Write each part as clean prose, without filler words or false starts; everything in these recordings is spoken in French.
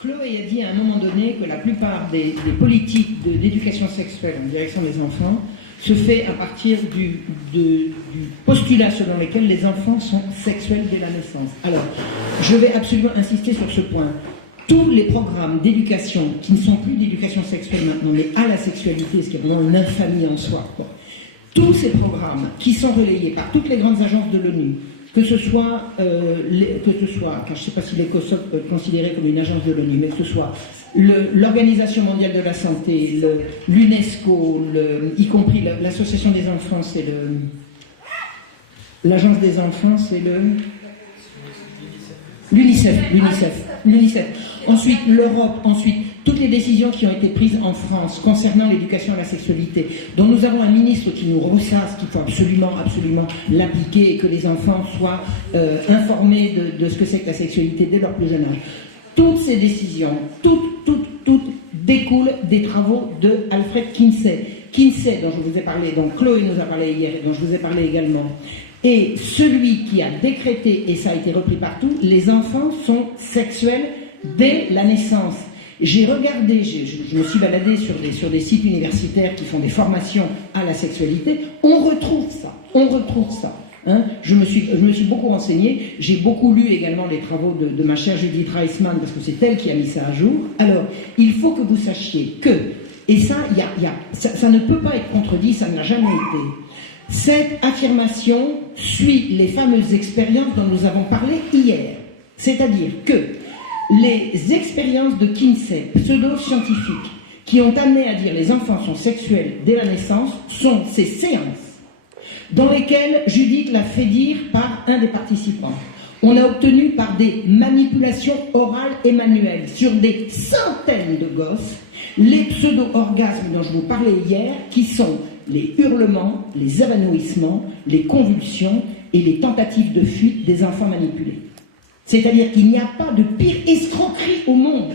Chloé a dit à un moment donné que la plupart des politiques d'éducation sexuelle en direction des enfants se fait à partir du postulat selon lequel les enfants sont sexuels dès la naissance. Alors, je vais absolument insister sur ce point. Tous les programmes d'éducation, qui ne sont plus d'éducation sexuelle maintenant, mais à la sexualité, ce qui est vraiment une infamie en soi, quoi. Tous ces programmes qui sont relayés par toutes les grandes agences de l'ONU, que ce soit, car je ne sais pas si l'ECOSOC peut être considéré comme une agence de l'ONU, mais que ce soit l'Organisation mondiale de la santé, l'UNESCO, y compris l'Association des enfants, c'est l'Agence des enfants, c'est l'UNICEF. Ensuite, l'Europe, ensuite, toutes les décisions qui ont été prises en France concernant l'éducation à la sexualité, dont nous avons un ministre qui nous ressasse, qu'il faut absolument l'appliquer et que les enfants soient informés de ce que c'est que la sexualité dès leur plus jeune âge. Toutes ces décisions, toutes découlent des travaux de Alfred Kinsey. Kinsey, dont je vous ai parlé, dont Chloé nous a parlé hier et dont je vous ai parlé également, est celui qui a décrété, et ça a été repris partout, les enfants sont sexuels dès la naissance. J'ai regardé, je me suis baladée sur des sites universitaires qui font des formations à la sexualité, on retrouve ça. Hein. Je me suis beaucoup renseignée, j'ai beaucoup lu également les travaux de ma chère Judith Reisman, parce que c'est elle qui a mis ça à jour. Alors, il faut que vous sachiez que, et ça, ça ne peut pas être contredit, ça ne l'a jamais été, cette affirmation suit les fameuses expériences dont nous avons parlé hier. C'est-à-dire que les expériences de Kinsey, pseudo-scientifiques, qui ont amené à dire les enfants sont sexuels dès la naissance, sont ces séances dans lesquelles Judith l'a fait dire par un des participants. On a obtenu par des manipulations orales et manuelles sur des centaines de gosses les pseudo-orgasmes dont je vous parlais hier, qui sont les hurlements, les évanouissements, les convulsions et les tentatives de fuite des enfants manipulés. C'est-à-dire qu'il n'y a pas de pire escroquerie au monde.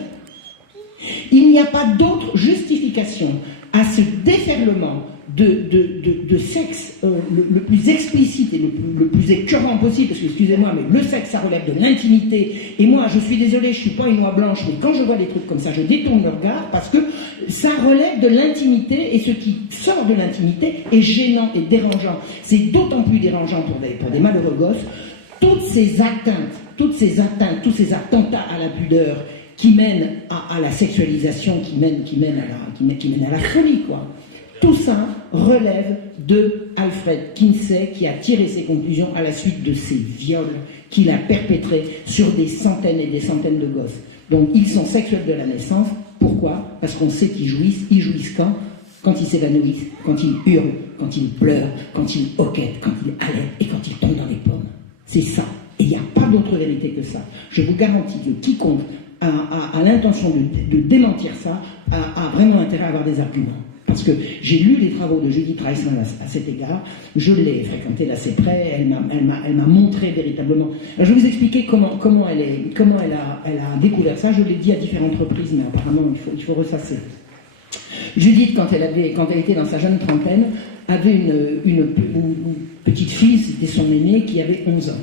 Il n'y a pas d'autre justification à ce déferlement de sexe le plus explicite et le plus écœurant possible, parce que, excusez-moi, mais le sexe, ça relève de l'intimité, et moi, je suis désolée, je ne suis pas une oie blanche, mais quand je vois des trucs comme ça, je détourne le regard, parce que ça relève de l'intimité, et ce qui sort de l'intimité est gênant et dérangeant. C'est d'autant plus dérangeant pour des malheureux gosses. Toutes ces atteintes, tous ces attentats à la pudeur qui mènent à la sexualisation, qui mènent à la folie, quoi. Tout ça relève de Alfred Kinsey, qui a tiré ses conclusions à la suite de ces viols qu'il a perpétrés sur des centaines et des centaines de gosses. Donc ils sont sexuels de la naissance. Pourquoi? Parce qu'on sait qu'ils jouissent. Ils jouissent quand ils s'évanouissent, quand ils hurlent, quand ils pleurent, quand ils hoquettent, quand ils halètent et quand ils tombent dans les pommes. C'est ça. Et il n'y a pas d'autre vérité que ça. Je vous garantis que quiconque a l'intention de démentir ça a vraiment intérêt à avoir des arguments. Parce que j'ai lu les travaux de Judith Reisman à cet égard, je l'ai fréquentée d'assez près, elle m'a montré véritablement. Alors je vais vous expliquer comment elle a découvert ça, je l'ai dit à différentes reprises, mais apparemment il faut ressasser. Judith, quand elle était dans sa jeune trentaine, avait une petite fille, c'était son aînée, qui avait 11 ans.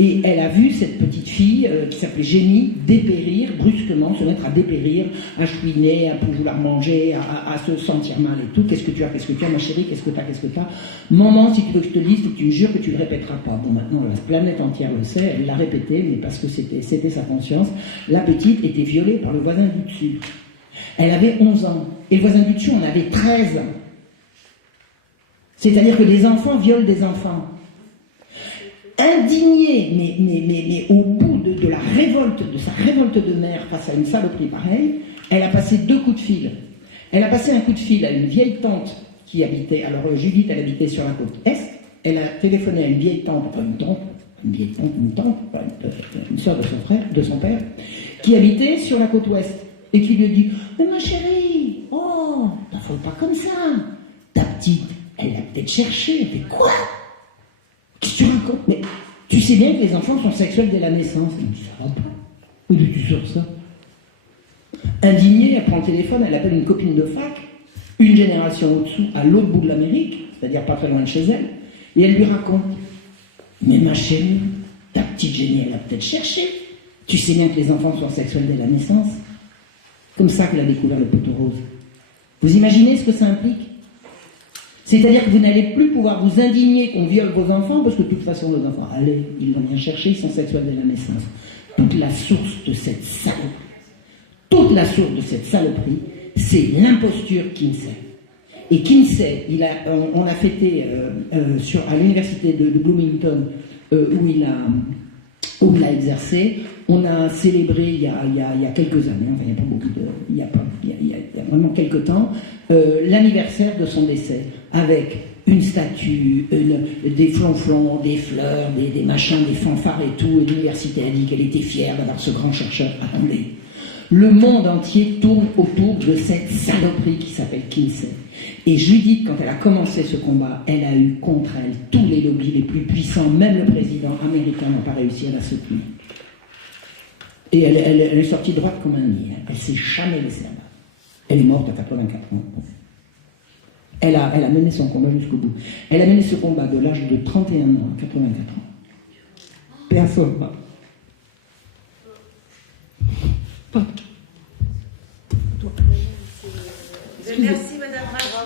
Et elle a vu cette petite fille, qui s'appelait Jenny, dépérir brusquement, se mettre à dépérir, à chouiner, à vouloir manger, à se sentir mal et tout. Qu'est-ce que tu as, ma chérie, qu'est-ce que tu as? Maman, si tu veux que je te dise, faut que tu me jures que tu ne le répéteras pas. Bon, maintenant, la planète entière le sait, elle l'a répété, mais parce que c'était sa conscience. La petite était violée par le voisin du dessus. Elle avait 11 ans. Et le voisin du dessus en avait 13 ans. C'est-à-dire que les enfants violent des enfants. Indignée, mais au bout de sa révolte de mère face à une saloperie pareille, elle a passé 2 coups de fil. Elle a passé un coup de fil à une vieille tante qui habitait, alors Judith, elle habitait sur la côte Est, elle a téléphoné à une vieille tante, enfin une sœur de son père, qui habitait sur la côte Ouest, et qui lui a dit « Mais ma chérie, oh, t'affole pas comme ça, ta petite, elle a peut-être cherché, mais quoi ? Qu'est-ce que tu racontes? Mais tu sais bien que les enfants sont sexuels dès la naissance. Ça va pas. Où tu sors ça? Indignée, elle prend le téléphone, elle appelle une copine de fac, une génération au-dessous, à l'autre bout de l'Amérique, c'est-à-dire pas très loin de chez elle, et elle lui raconte. Mais ma chérie, ta petite Jenny, elle a peut-être cherché. Tu sais bien que les enfants sont sexuels dès la naissance. Comme ça qu'elle a découvert le poteau rose. Vous imaginez ce que ça implique? C'est-à-dire que vous n'allez plus pouvoir vous indigner qu'on viole vos enfants, parce que de toute façon, nos enfants, allez, ils vont bien chercher, ils sont sexuels dès la naissance. Toute la source de cette saloperie, c'est l'imposture Kinsey. Et Kinsey, on a fêté à l'université de Bloomington, où il a exercé, on a célébré il y a quelques années, enfin, il n'y a pas beaucoup il y a vraiment quelques temps, l'anniversaire de son décès, avec une statue, des flonflons, des fleurs, des machins, des fanfares et tout, et l'université a dit qu'elle était fière d'avoir ce grand chercheur. Attendez, le monde entier tourne autour de cette saloperie qui s'appelle Kinsey. Et Judith, quand elle a commencé ce combat, elle a eu contre elle tous les lobbies les plus puissants, même le président américain n'a pas réussi à la soutenir. Et elle est sortie droite comme un nid, elle s'est jamais laissée abattre. Elle est morte à 84 ans. Elle a mené son combat jusqu'au bout. Elle a mené ce combat de l'âge de 31 ans à 84 ans. Personne pas. Merci Madame Rachel.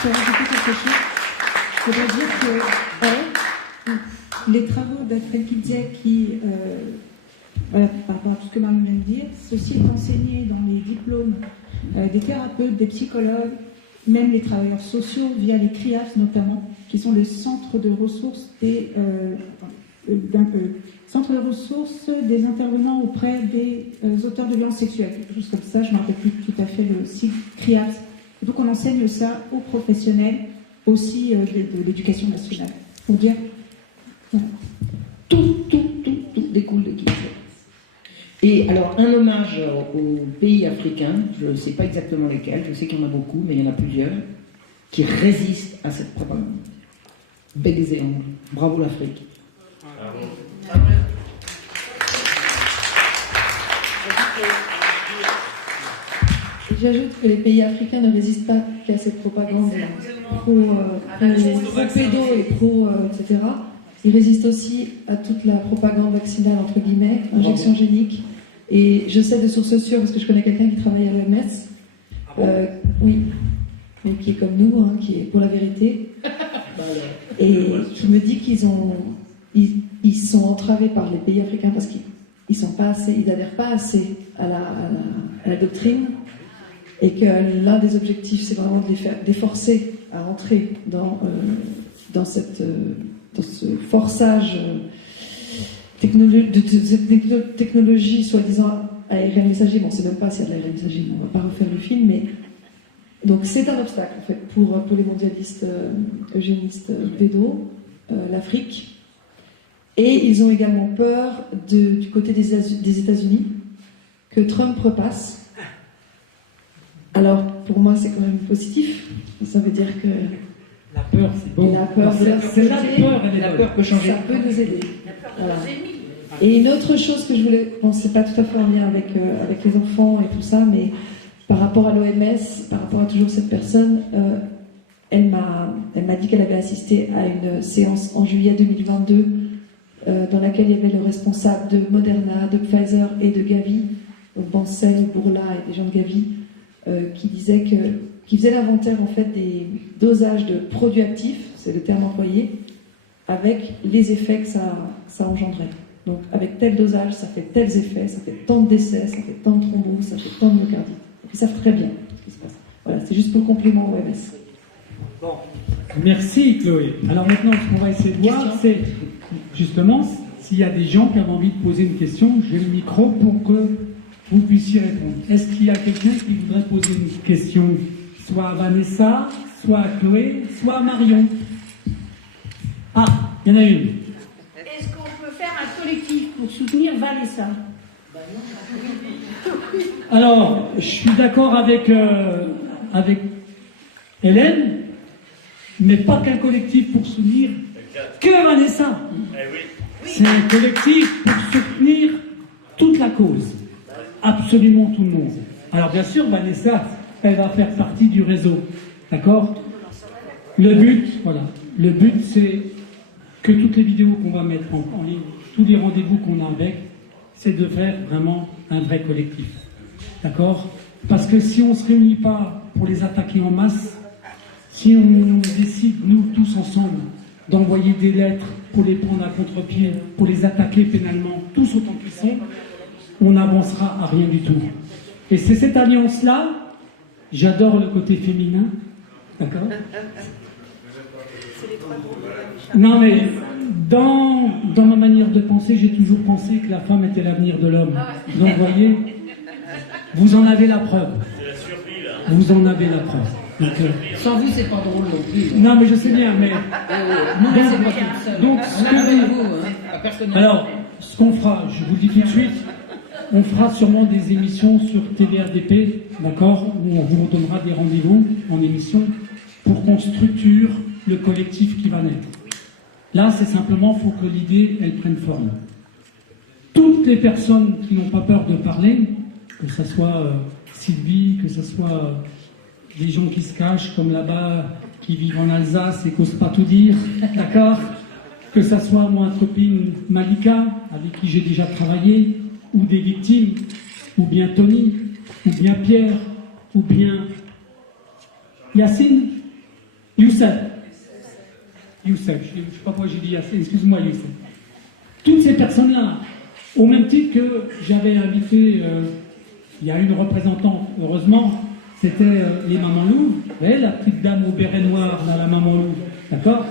Pour rajouter quelque chose, je voudrais dire que les travaux d'Alfred Kinsey qui, voilà, par rapport à tout ce que Marie vient de dire, ceci est enseigné dans les diplômes des thérapeutes, des psychologues, même les travailleurs sociaux via les CRIAF notamment, qui sont les centres de ressources centre de ressources des intervenants auprès des auteurs de violences sexuelles, quelque chose comme ça, je ne me rappelle plus tout à fait le site CRIAF. Donc on enseigne ça aux professionnels aussi de l'éducation nationale. Pour dire, voilà. Tout découle de Kinsey. Et alors, un hommage aux pays africains, je ne sais pas exactement lesquels, je sais qu'il y en a beaucoup, mais il y en a plusieurs, qui résistent à cette propagande. Bec des ongles. Bravo l'Afrique. J'ajoute que les pays africains ne résistent pas qu'à cette propagande pro-pédo et etc. Ils résistent aussi à toute la propagande vaccinale, entre guillemets, injection génique. Et je sais de sources sûres, parce que je connais quelqu'un qui travaille à l'OMS, oui, mais qui est comme nous, hein, qui est pour la vérité, et qui me dit ils sont entravés par les pays africains parce qu'ils sont pas assez, ils n'adhèrent pas assez à la doctrine, et que l'un des objectifs, c'est vraiment de les forcer à entrer dans ce forçage de technologie soi-disant aérienne messager. Bon, c'est même pas s'il y a de l'aérienne messager, on va pas refaire le film, mais donc c'est un obstacle en fait pour les mondialistes eugénistes pédos, l'Afrique. Et ils ont également peur du côté des États-Unis que Trump repasse. Alors pour moi c'est quand même positif. Ça veut dire que la peur, c'est bon. La peur de la sécurité, la peur peut changer. Ça peut nous aider. Voilà. Et une autre chose que je voulais, bon, c'est pas tout à fait en lien avec les enfants et tout ça, mais par rapport à l'OMS, par rapport à toujours cette personne, elle m'a dit qu'elle avait assisté à une séance en juillet 2022 dans laquelle il y avait le responsable de Moderna, de Pfizer et de Gavi, donc Bancel, Bourla et des gens de Gavi, qui faisait l'inventaire en fait des dosages de produits actifs, c'est le terme employé, avec les effets que ça engendrait. Donc avec tel dosage, ça fait tels effets, ça fait tant de décès, ça fait tant de thromboses, ça fait tant de myocardite. Donc, ils savent très bien ce qui se passe. Voilà, c'est juste pour complément OMS. Bon. Merci Chloé. Alors maintenant, ce qu'on va essayer de voir, c'est justement s'il y a des gens qui avaient envie de poser une question, j'ai le micro pour que vous puissiez répondre. Est-ce qu'il y a quelqu'un qui voudrait poser une question, soit à Vanessa, soit à Chloé, soit à Marion? Ah, il y en a une. Est-ce qu'on peut faire un collectif pour soutenir Vanessa? Alors, je suis d'accord avec Hélène, mais pas qu'un collectif pour soutenir que Vanessa. C'est un collectif pour soutenir toute la cause, absolument tout le monde. Alors bien sûr, Vanessa, elle va faire partie du réseau, d'accord? Le but, c'est que toutes les vidéos qu'on va mettre en ligne, tous les rendez-vous qu'on a avec, c'est de faire vraiment un vrai collectif. D'accord? Parce que si on ne se réunit pas pour les attaquer en masse, si on décide, nous tous ensemble, d'envoyer des lettres pour les prendre à contre-pied, pour les attaquer pénalement, tous autant qu'ils sont, on n'avancera à rien du tout. Et c'est cette alliance-là, j'adore le côté féminin, d'accord? Non mais, dans ma manière de penser, j'ai toujours pensé que la femme était l'avenir de l'homme. Donc vous voyez, vous en avez la preuve. Vous en avez la preuve. Donc, Sans vous, c'est pas drôle non plus. non mais je sais bien, mais... Nous, c'est pas toute seule. Donc, On a avec vous, pas personnellement. Alors, ce qu'on fera, je vous le dis tout de suite, on fera sûrement des émissions sur TVRDP, d'accord, où on vous donnera des rendez-vous en émission pour qu'on structure le collectif qui va naître. Là, c'est simplement, il faut que l'idée, elle prenne forme. Toutes les personnes qui n'ont pas peur de parler, que ce soit Sylvie, que ce soit des gens qui se cachent, comme là-bas, qui vivent en Alsace et qui n'osent pas tout dire, d'accord? Que ce soit moi, copine Malika, avec qui j'ai déjà travaillé, ou des victimes, ou bien Tony, ou bien Pierre, ou bien Yacine, Youssef, je ne sais pas pourquoi j'ai dit Yacine, excuse-moi Youssef. Toutes ces personnes-là, au même titre que j'avais invité, il y a une représentante, heureusement, c'était les Mamans Louves, vous voyez, la petite dame au béret noir dans la Maman Louve, d'accord?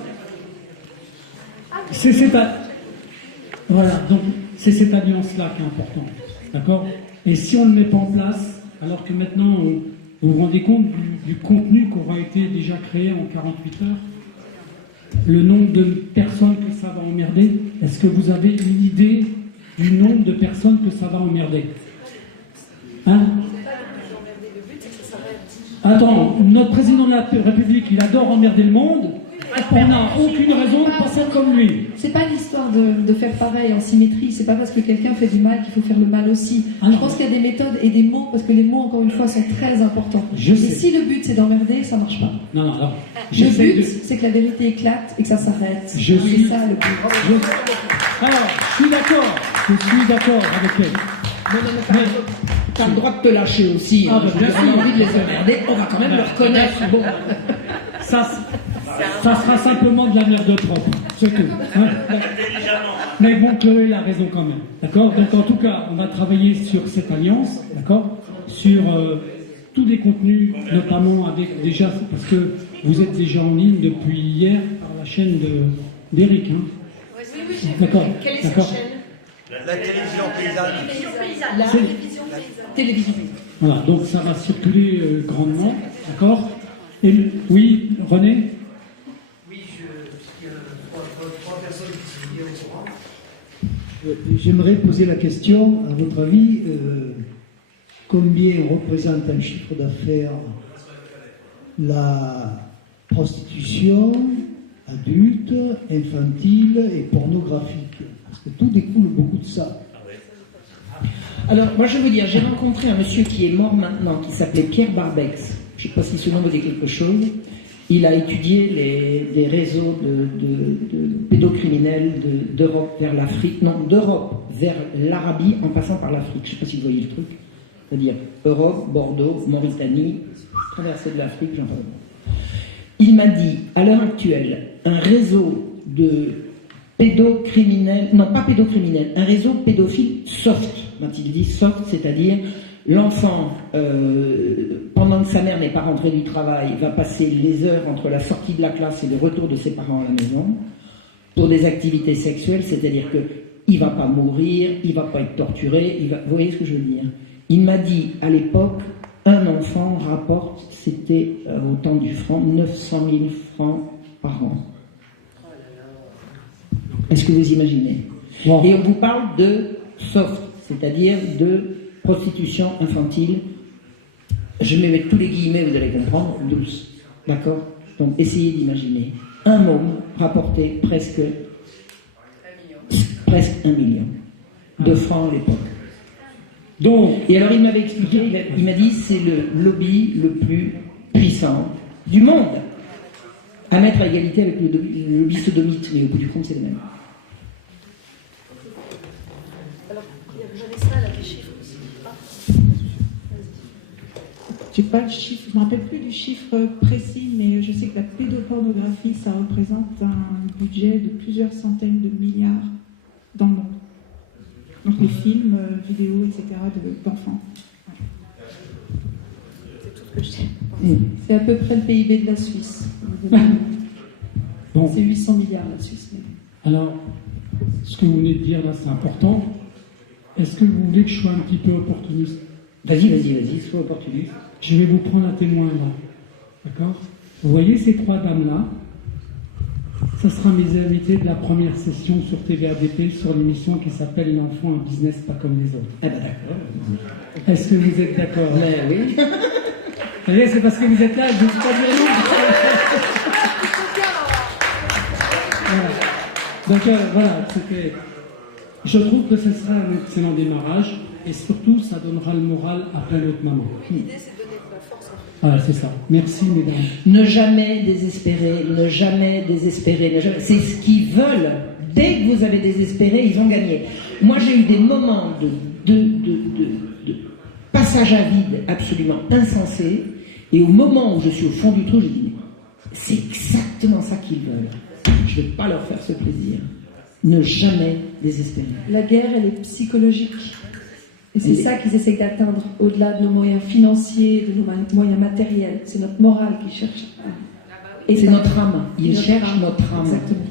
Voilà, donc c'est cette alliance-là qui est importante, d'accord? Et si on ne le met pas en place, alors que maintenant, vous vous rendez compte du contenu qui aura été déjà créé en 48 heures, le nombre de personnes que ça va emmerder, est-ce que vous avez une idée du nombre de personnes que ça va emmerder? Hein? Attends, notre président de la République, il adore emmerder le monde. On n'a aucune raison de penser comme lui. C'est pas l'histoire de faire pareil en symétrie, c'est pas parce que quelqu'un fait du mal qu'il faut faire le mal aussi. Je pense qu'il y a des méthodes et des mots, parce que les mots, encore une fois, sont très importants. Et si le but c'est d'emmerder, ça marche pas. Non, le but, c'est que la vérité éclate et que ça s'arrête. C'est ça le but. Alors, je suis d'accord avec elle. Tu as le droit de te lâcher aussi. Ah, bah, bien sûr. On a envie de les emmerder, on va quand même le reconnaître. Bon. Ça sera simplement de la merde propre, c'est tout. Hein. Mais bon, Chloé a raison quand même, d'accord? Donc en tout cas, on va travailler sur cette alliance, d'accord? Sur tous les contenus, notamment avec déjà, parce que vous êtes déjà en ligne depuis hier par la chaîne d'Eric, hein? Oui, d'accord. Quelle est cette chaîne? La télévision paysanne. La télévision paysanne. Voilà, donc ça va circuler grandement, d'accord? Et oui, René? Oui, il y a trois personnes qui sont liées au courant. J'aimerais poser la question, à votre avis, combien représente un chiffre d'affaires la prostitution adulte, infantile et pornographique? Parce que tout découle beaucoup de ça. Alors, moi je veux dire, j'ai rencontré un monsieur qui est mort maintenant, qui s'appelait Pierre Barbex. Je ne sais pas si ce nom vous dit quelque chose. Il a étudié les réseaux de pédocriminels d'Europe vers l'Afrique, non, d'Europe vers l'Arabie en passant par l'Afrique. Je ne sais pas si vous voyez le truc. C'est-à-dire Europe, Bordeaux, Mauritanie, traversée de l'Afrique, j'en parle. Il m'a dit, à l'heure actuelle, un réseau de pédocriminels, non pas pédocriminels, un réseau pédophile soft. Quand il dit soft, c'est-à-dire l'enfant, pendant que sa mère n'est pas rentrée du travail, va passer les heures entre la sortie de la classe et le retour de ses parents à la maison pour des activités sexuelles, c'est-à-dire qu'il ne va pas mourir, il ne va pas être torturé, vous voyez ce que je veux dire? Il m'a dit, à l'époque, un enfant rapporte, c'était au temps du franc, 900 000 francs par an. Est-ce que vous imaginez? Wow. Et on vous parle de soft, c'est-à-dire de prostitution infantile. Je mets tous les guillemets, vous allez comprendre, douce. D'accord? Donc essayez d'imaginer. Un môme rapportait presque 1 million de francs à l'époque. Donc, et alors il m'avait expliqué, il m'a dit c'est le lobby le plus puissant du monde à mettre à égalité avec le lobby sodomite, mais au bout du compte c'est le même. Alors, je j'ai pas le chiffre, je me rappelle plus du chiffre précis, mais je sais que la pédopornographie, ça représente un budget de plusieurs centaines de milliards dans le monde. Donc les films, vidéos, etc. d'enfants. C'est tout ce que je sais. C'est à peu près le PIB de la Suisse. Bon. C'est 800 milliards la Suisse. Alors, ce que vous venez de dire là, c'est important. Est-ce que vous voulez que je sois un petit peu opportuniste? Vas-y, sois opportuniste. Je vais vous prendre un témoin là. D'accord? Vous voyez ces trois dames-là? Ce sera mes invités de la première session sur TVADP sur l'émission qui s'appelle L'enfant, un business pas comme les autres. Ah ben d'accord. Est-ce que vous êtes d'accord? Oui. Vous voyez, c'est parce que vous êtes là, je ne dis pas dire non. Voilà. Donc voilà, c'était... Je trouve que ce sera un excellent démarrage et surtout, ça donnera le moral à plein d'autres mamans. L'idée, c'est de donner de la force. Ah, c'est ça. Merci, mesdames. Ne jamais désespérer, ne jamais désespérer. C'est ce qu'ils veulent. Dès que vous avez désespéré, ils ont gagné. Moi, j'ai eu des moments de passage à vide absolument insensés. Et au moment où je suis au fond du trou, je dis, c'est exactement ça qu'ils veulent. Je ne vais pas leur faire ce plaisir. Ne jamais désespérer. La guerre, elle est psychologique. Et c'est ça qu'ils essayent d'atteindre, au-delà de nos moyens financiers, de nos moyens matériels. C'est notre morale qu'ils cherchent. Et c'est notre âme. Ils cherchent notre âme. Exactement.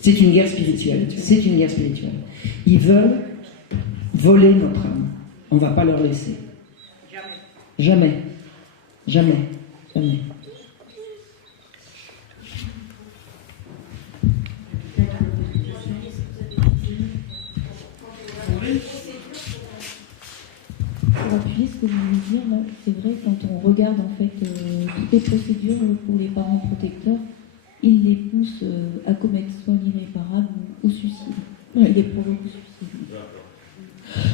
C'est une guerre spirituelle. C'est une guerre spirituelle. Ils veulent voler notre âme. On ne va pas leur laisser. Jamais. Jamais. Jamais. Pour appuyer ce que vous voulez dire, là, c'est vrai, quand on regarde en fait toutes les procédures pour les parents protecteurs, ils les poussent à commettre soit l'irréparable ou au suicide. Oui. Ils les provoquent au suicide.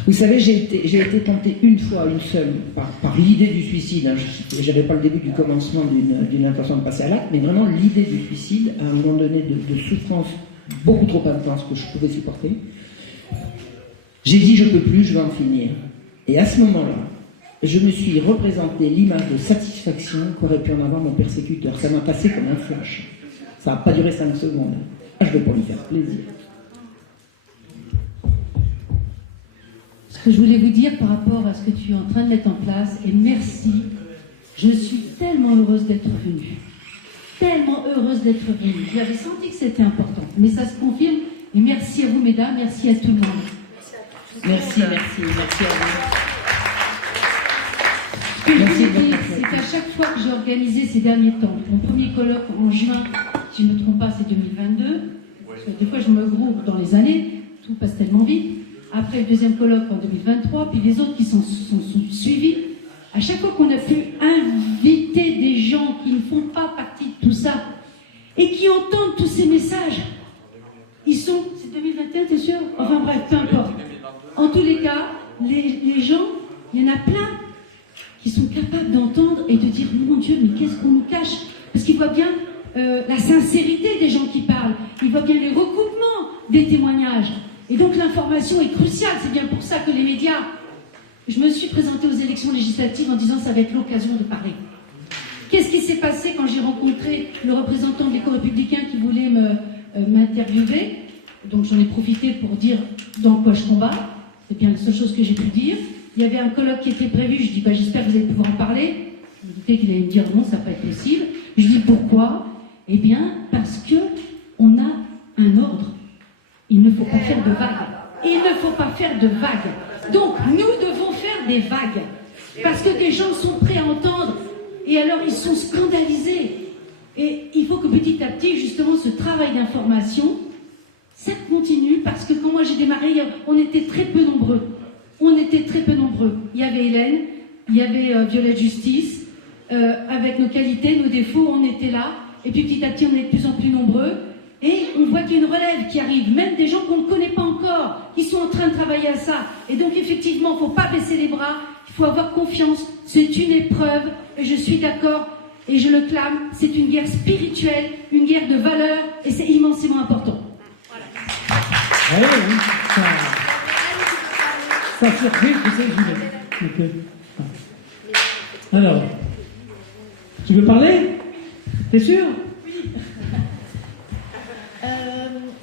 Vous savez, j'ai été tentée une fois, une seule, par l'idée du suicide. Hein. Je n'avais pas le début du commencement d'une intention de passer à l'acte, mais vraiment l'idée du suicide, à un moment donné de souffrance beaucoup trop intense que je pouvais supporter. J'ai dit, je ne peux plus, je vais en finir. Et à ce moment-là, je me suis représenté l'image de satisfaction qu'aurait pu en avoir mon persécuteur. Ça m'a passé comme un flash. Ça n'a pas duré 5 secondes. Ah, je vais pas lui faire plaisir. Ce que je voulais vous dire par rapport à ce que tu es en train de mettre en place, et merci, je suis tellement heureuse d'être venue. Tellement heureuse d'être venue. J'avais senti que c'était important, mais ça se confirme. Et merci à vous, mesdames, merci à tout le monde. Merci à vous. Ce que je voulais dire, c'est qu'à chaque fois que j'ai organisé ces derniers temps, mon premier colloque en juin, si je ne me trompe pas, c'est 2022, parce que des fois je me groupe dans les années, tout passe tellement vite. Après le deuxième colloque en 2023, puis les autres qui sont suivis, à chaque fois qu'on a pu inviter des gens qui ne font pas partie de tout ça, et qui entendent tous ces messages, ils sont... C'est 2021, t'es sûr? Enfin bref, peu importe. En tous les cas, les gens, il y en a plein qui sont capables d'entendre et de dire, mon Dieu, mais qu'est-ce qu'on nous cache? Parce qu'ils voient bien la sincérité des gens qui parlent, ils voient bien les recoupements des témoignages. Et donc l'information est cruciale, c'est bien pour ça que les médias... Je me suis présentée aux élections législatives en disant, ça va être l'occasion de parler. Qu'est-ce qui s'est passé quand j'ai rencontré le représentant de l'Éco-Républicain qui voulait m'interviewer? Donc j'en ai profité pour dire dans quoi je combats. C'est bien la seule chose que j'ai pu dire. Il y avait un colloque qui était prévu. Je dis, j'espère que vous allez pouvoir en parler. Je me doutais qu'il allait me dire non, ça ne va pas être possible. Je dis pourquoi? Eh bien, parce que on a un ordre. Il ne faut pas faire de vagues. Il ne faut pas faire de vagues. Donc, nous devons faire des vagues. Parce que des gens sont prêts à entendre. Et alors, ils sont scandalisés. Et il faut que petit à petit, justement, ce travail d'information, ça continue. Parce que quand moi j'ai démarré, on était très peu nombreux. On était très peu nombreux. Il y avait Hélène, il y avait Violette Justice. Avec nos qualités, nos défauts, on était là. Et puis petit à petit, on est de plus en plus nombreux. Et on voit qu'il y a une relève qui arrive, même des gens qu'on ne connaît pas encore, qui sont en train de travailler à ça. Et donc effectivement, il ne faut pas baisser les bras, il faut avoir confiance. C'est une épreuve, et je suis d'accord, et je le clame, c'est une guerre spirituelle, une guerre de valeurs, et c'est immensément important. Voilà. Oui, ça surprise, tu sais, Julie. Okay. Alors, tu veux parler? T'es sûr? Oui.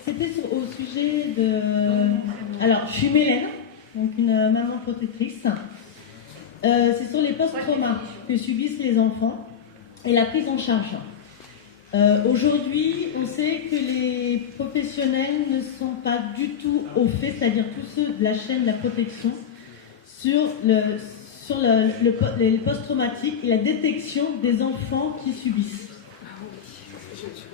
C'était au sujet de... Alors, je suis Mélène, donc une maman protectrice. C'est sur les post-traumas que subissent les enfants et la prise en charge. Aujourd'hui, on sait que les professionnels ne sont pas du tout au fait, c'est-à-dire tous ceux de la chaîne de la protection, sur les post-traumatiques et la détection des enfants qui subissent.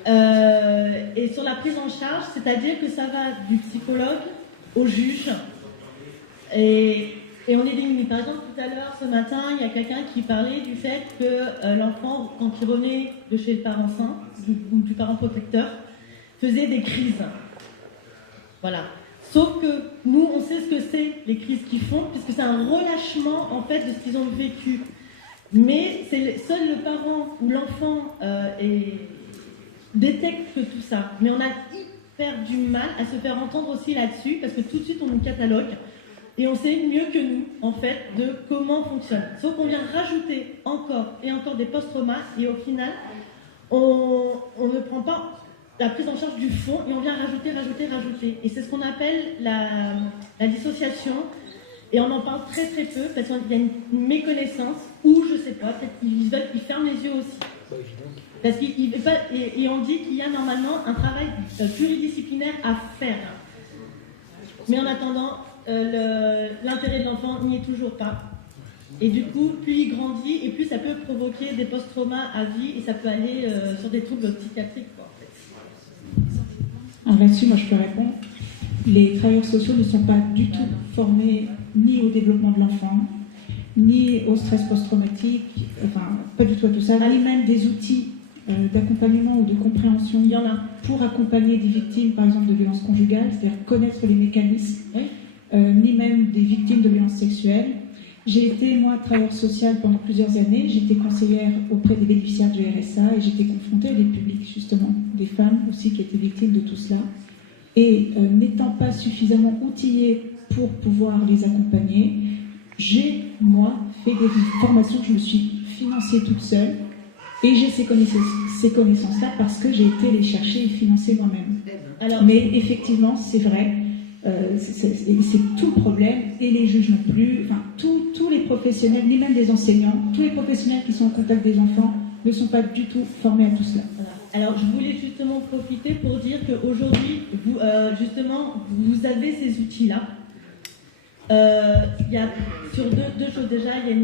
Et sur la prise en charge, c'est-à-dire que ça va du psychologue au juge. Et on est démunis. Par exemple, tout à l'heure, ce matin, il y a quelqu'un qui parlait du fait que l'enfant, quand il revenait de chez le parent sain, du parent protecteur, faisait des crises. Voilà. Sauf que nous, on sait ce que c'est, les crises qu'ils font, puisque c'est un relâchement, en fait, de ce qu'ils ont vécu. Mais c'est seul le parent ou l'enfant détecte que tout ça. Mais on a hyper du mal à se faire entendre aussi là-dessus, parce que tout de suite, on nous catalogue. Et on sait mieux que nous, en fait, de comment fonctionne. Sauf qu'on vient rajouter encore et encore des post-traumas, et au final, on ne prend pas la prise en charge du fond, et on vient rajouter. Et c'est ce qu'on appelle la dissociation, et on en parle très très peu, parce qu'il y a une méconnaissance, ou je sais pas, peut-être qu'ils ferment les yeux aussi. Parce et on dit qu'il y a normalement un travail pluridisciplinaire à faire. Mais en attendant, l'intérêt de l'enfant n'y est toujours pas. Et du coup, plus il grandit, et plus ça peut provoquer des post-traumas à vie, et ça peut aller sur des troubles psychiatriques, quoi, en fait. Alors là-dessus, moi je peux répondre. Les travailleurs sociaux ne sont pas du tout formés ni au développement de l'enfant, ni au stress post-traumatique, enfin pas du tout à tout ça, ni même des outils d'accompagnement ou de compréhension. Il y en a pour accompagner des victimes, par exemple, de violences conjugales, c'est-à-dire connaître les mécanismes, ni même des victimes de violences sexuelles. J'ai été, moi, travailleur social pendant plusieurs années. J'étais conseillère auprès des bénéficiaires du RSA et j'étais confrontée à des publics, justement, des femmes aussi qui étaient victimes de tout cela. Et n'étant pas suffisamment outillée pour pouvoir les accompagner, j'ai, moi, fait des formations que je me suis financée toute seule. Et j'ai ces connaissances-là parce que j'ai été les chercher et financer moi-même. Alors, mais effectivement, c'est vrai, c'est tout le problème, et les juges non plus, enfin, tous les professionnels, ni même des enseignants, tous les professionnels qui sont en contact des enfants ne sont pas du tout formés à tout cela. Voilà. Alors, je voulais justement profiter pour dire qu'aujourd'hui, justement, vous avez ces outils-là. Il y a sur deux choses déjà, il y a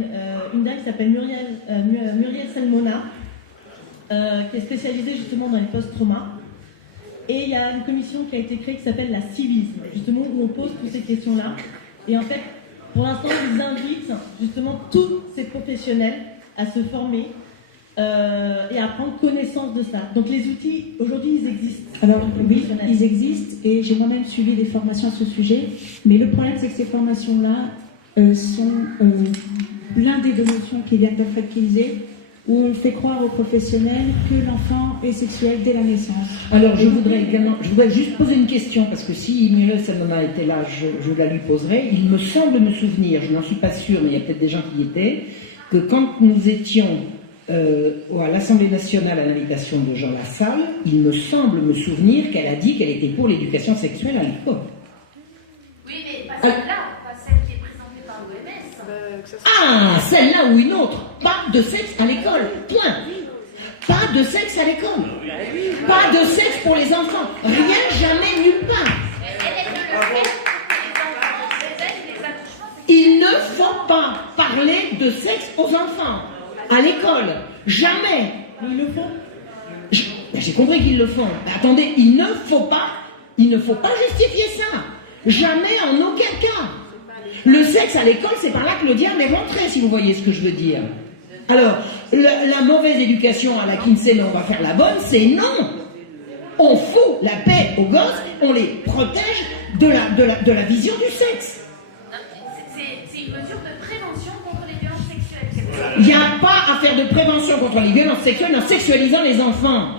une dame qui s'appelle Muriel Salmona, qui est spécialisée justement dans les post-traumas. Et il y a une commission qui a été créée qui s'appelle la Civisme, justement où on pose toutes ces questions-là. Et en fait, pour l'instant, ils invitent justement tous ces professionnels à se former et à prendre connaissance de ça. Donc les outils, aujourd'hui, ils existent. Alors oui, ils existent et j'ai moi-même suivi des formations à ce sujet. Mais le problème, c'est que ces formations-là sont blindées de notions qui viennent d'Alfred Kinsey, où on fait croire aux professionnels que l'enfant est sexuel dès la naissance. Alors, je voudrais juste poser une question, parce que si Muriel Salmona était là, je la lui poserai. Il me semble me souvenir, je n'en suis pas sûre, mais il y a peut-être des gens qui y étaient, que quand nous étions à l'Assemblée nationale à l'invitation de Jean Lassalle, il me semble me souvenir qu'elle a dit qu'elle était pour l'éducation sexuelle à l'époque. Oui, mais pas celle-là, pas celle qui est présentée par l'OMS. Ah, celle-là ou une autre. Pas de sexe à l'école, point. Pas de sexe à l'école. Pas de sexe pour les enfants. Rien, jamais, nulle part. Il ne faut pas parler de sexe aux enfants à l'école. Jamais. Ils le font. J'ai compris qu'ils le font. Mais attendez, il ne faut pas justifier ça. Jamais, en aucun cas. Le sexe à l'école, c'est par là que le diable est rentré, si vous voyez ce que je veux dire. Alors, la mauvaise éducation à la Kinsey, mais on va faire la bonne, c'est non. On fout la paix aux gosses, on les protège de la vision du sexe. C'est une mesure de prévention contre les violences sexuelles. Il n'y a pas à faire de prévention contre les violences sexuelles en sexualisant les enfants.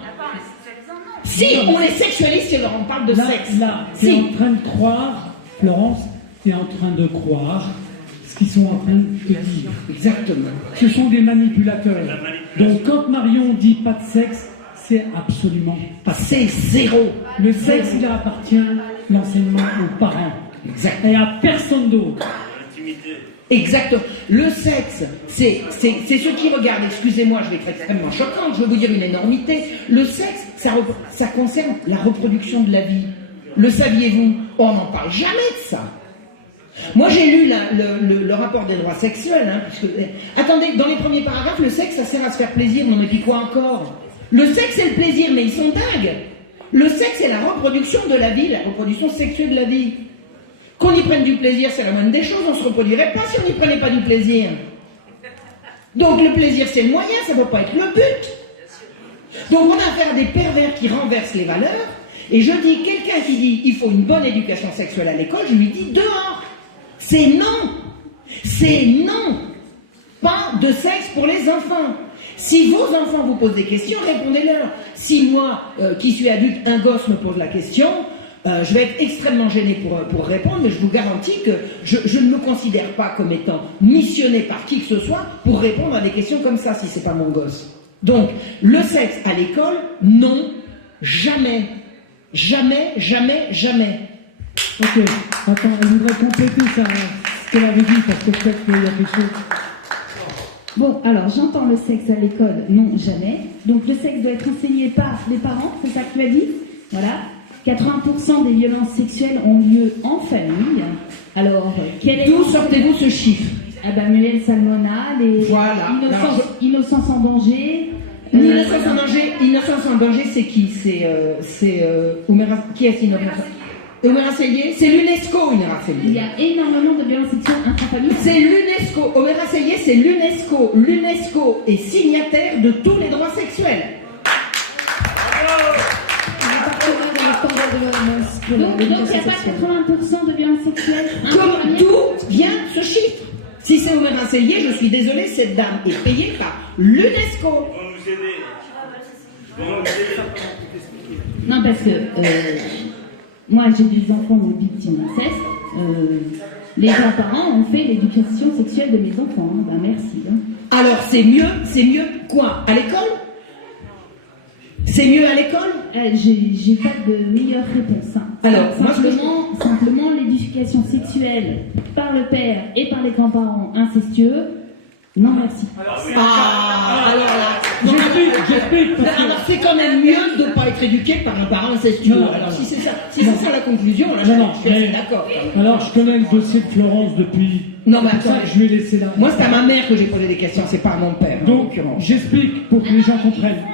Si, on les sexualise si on parle de sexe. Là, tu es en train de croire, Florence, tu es en train de croire ce ce qu'ils sont en train de dire. Exactement. Ce sont des manipulateurs. Donc quand Marion dit pas de sexe, c'est absolument pas ça. C'est zéro. Le sexe, il appartient l'enseignement aux parents. Exact. Et à personne d'autre. Exactement. Le sexe, c'est ceux qui regardent, excusez-moi, je vais être extrêmement choquante, je vais vous dire une énormité. Le sexe, ça concerne la reproduction de la vie. Le saviez-vous? On n'en parle jamais de ça. Moi, j'ai lu le rapport des droits sexuels, hein, puisque, attendez, dans les premiers paragraphes, le sexe, ça sert à se faire plaisir. Non, mais puis quoi encore? Le sexe, c'est le plaisir, mais ils sont dingues. Le sexe, c'est la reproduction de la vie, la reproduction sexuelle de la vie. Qu'on y prenne du plaisir, c'est la moindre des choses, on ne se reproduirait pas si on n'y prenait pas du plaisir. Donc le plaisir, c'est le moyen, ça ne peut pas être le but. Donc on a affaire à des pervers qui renversent les valeurs, et je dis, quelqu'un qui dit il faut une bonne éducation sexuelle à l'école, je lui dis dehors. C'est non. C'est non. Pas de sexe pour les enfants. Si vos enfants vous posent des questions, répondez-leur. Si moi, qui suis adulte, un gosse me pose la question, je vais être extrêmement gêné pour répondre, mais je vous garantis que je ne me considère pas comme étant missionné par qui que ce soit pour répondre à des questions comme ça, si c'est pas mon gosse. Donc, le sexe à l'école, non, jamais. Jamais, jamais, jamais. Ok, attends, je voudrais compléter ça, ce qu'elle avait dit, parce que peut-être qu'il y a quelque chose. Bon, alors j'entends le sexe à l'école, non, jamais. Donc le sexe doit être enseigné par les parents, c'est ça que tu as dit? Voilà. 80% des violences sexuelles ont lieu en famille. Alors, d'où sortez-vous ce chiffre? Ah ben, Muriel Salmona, les voilà. Innocence en danger. Innocence en danger, c'est qui? C'est Oumera. Qui est-ce Innocence? Oumera Seyé, c'est l'UNESCO, Oumera Seyé. Il y a énormément de violences sexuelles intrafamiliales. C'est l'UNESCO. Oumera Seyé, c'est l'UNESCO. L'UNESCO est signataire de tous les droits sexuels. Donc il n'y a pas 80% de violences sexuelles. D'où vient ce chiffre? Si c'est Oumera Seyé, je suis désolée, cette dame est payée par l'UNESCO. Non, parce que moi j'ai des enfants victimes d'inceste. Les grands-parents ont fait l'éducation sexuelle de mes enfants. Hein. Ben merci. Hein. Alors c'est mieux quoi? À l'école? C'est mieux à l'école? J'ai pas de meilleure réponse. Hein. Alors, simplement l'éducation sexuelle par le père et par les grands-parents incestueux, non merci. Alors c'est quand même mieux de ne pas être éduqué par un parent incestueux. Alors si c'est ça la conclusion, là je suis d'accord. Alors je connais le dossier de Florence depuis. Non mais ça, je vais laisser là. Moi c'est à ma mère que j'ai posé des questions, c'est pas à mon père. Donc j'explique pour que les gens comprennent.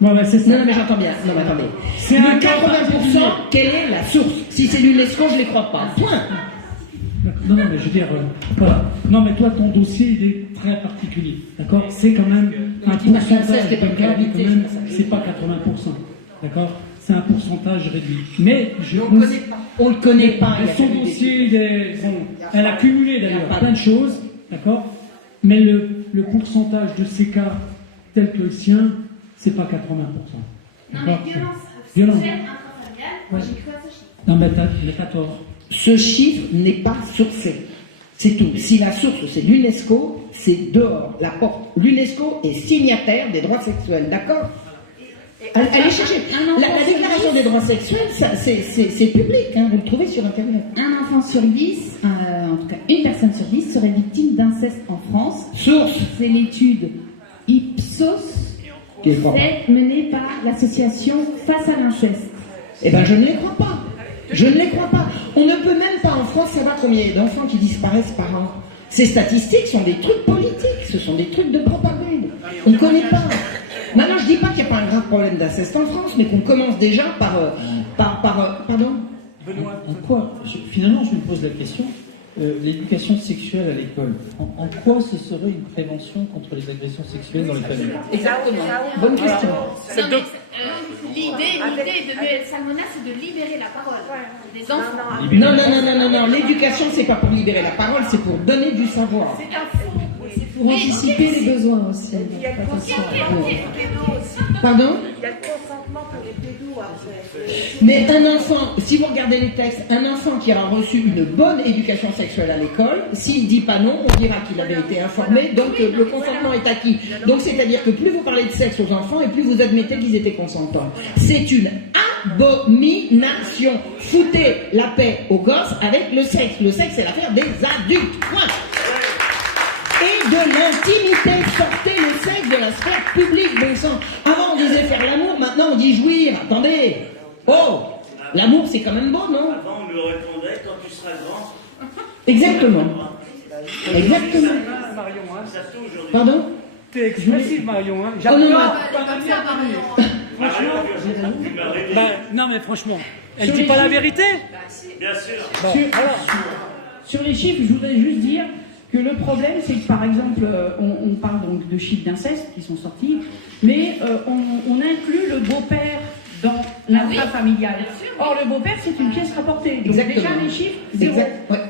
Non, mais c'est ça. Non, mais j'entends bien. Non, mais attendez. C'est le 80%, quelle est la source? Si c'est l'UNESCO, je ne les crois pas. Point. Non, mais je veux dire, voilà. Non, mais toi, ton dossier, il est très particulier. D'accord? C'est quand même un pourcentage de cas, c'est pas 80%. D'accord? C'est un pourcentage réduit. Mais on ne le connaît pas. Son dossier, il est. Bon, elle a cumulé d'ailleurs plein de choses. D'accord? Mais le pourcentage de ces cas, tels que le sien, c'est pas 80%. Non, mais violence sexuelle intrafamiliale, ouais. J'ai cru à ce chiffre. Non, mais t'as tort. Ce chiffre n'est pas sourcé. C'est tout. Si la source, c'est l'UNESCO, c'est dehors. La porte. L'UNESCO est signataire des droits sexuels. D'accord? Allez chercher. La déclaration des droits sexuels, c'est public. Hein, vous le trouvez sur Internet. Un enfant sur 10, en tout cas une personne sur 10, serait victime d'inceste en France. Source. C'est l'étude Ipsos. C'est mené par l'association Face à l'inceste. Eh bien, je ne les crois pas. Je ne les crois pas. On ne peut même pas en France savoir combien il y a d'enfants qui disparaissent par an. Ces statistiques sont des trucs politiques, ce sont des trucs de propagande. On ne connaît pas. Maintenant, je ne dis pas qu'il n'y a pas un grave problème d'inceste en France, mais qu'on commence déjà par pardon. Benoît, en quoi, finalement, je me pose la question. L'éducation sexuelle à l'école, en quoi ce serait une prévention contre les agressions sexuelles dans les familles? Exactement. Bonne question. L'idée de Muriel Salmona, c'est de libérer la parole des enfants. Non. L'éducation, c'est pas pour libérer la parole, c'est pour donner du savoir. C'est un faux. Pour anticiper les besoins aussi. Il y a le consentement pour les pédos aussi. Pardon? Il y a le consentement pour les pédos quoi. Mais un enfant, si vous regardez les textes, un enfant qui aura reçu une bonne éducation sexuelle à l'école, s'il ne dit pas non, on dira qu'il avait été informé, donc le consentement est acquis. Donc c'est-à-dire que plus vous parlez de sexe aux enfants et plus vous admettez qu'ils étaient consentants. C'est une abomination. Foutez la paix aux gosses avec le sexe. Le sexe, c'est l'affaire des adultes. Point. Et de l'intimité, sortez le sexe de la sphère publique, bon sang. Avant on disait faire l'amour, maintenant on dit jouir. Attendez. Oh, l'amour c'est quand même beau, non? Avant on me répondait quand tu seras grand. Exactement. Exactement. Marion, hein. Pardon? T'es expressive, Marion, hein. Oh non, Non, mais franchement, elle dit pas la vérité. Bien sûr. Sur les chiffres, je voudrais juste dire que le problème, c'est que par exemple, on parle donc de chiffres d'inceste qui sont sortis, mais on inclut le beau-père dans l'intrafamilial. Or, le beau-père, c'est une pièce rapportée. Donc Exactement. déjà, les chiffres, zéro.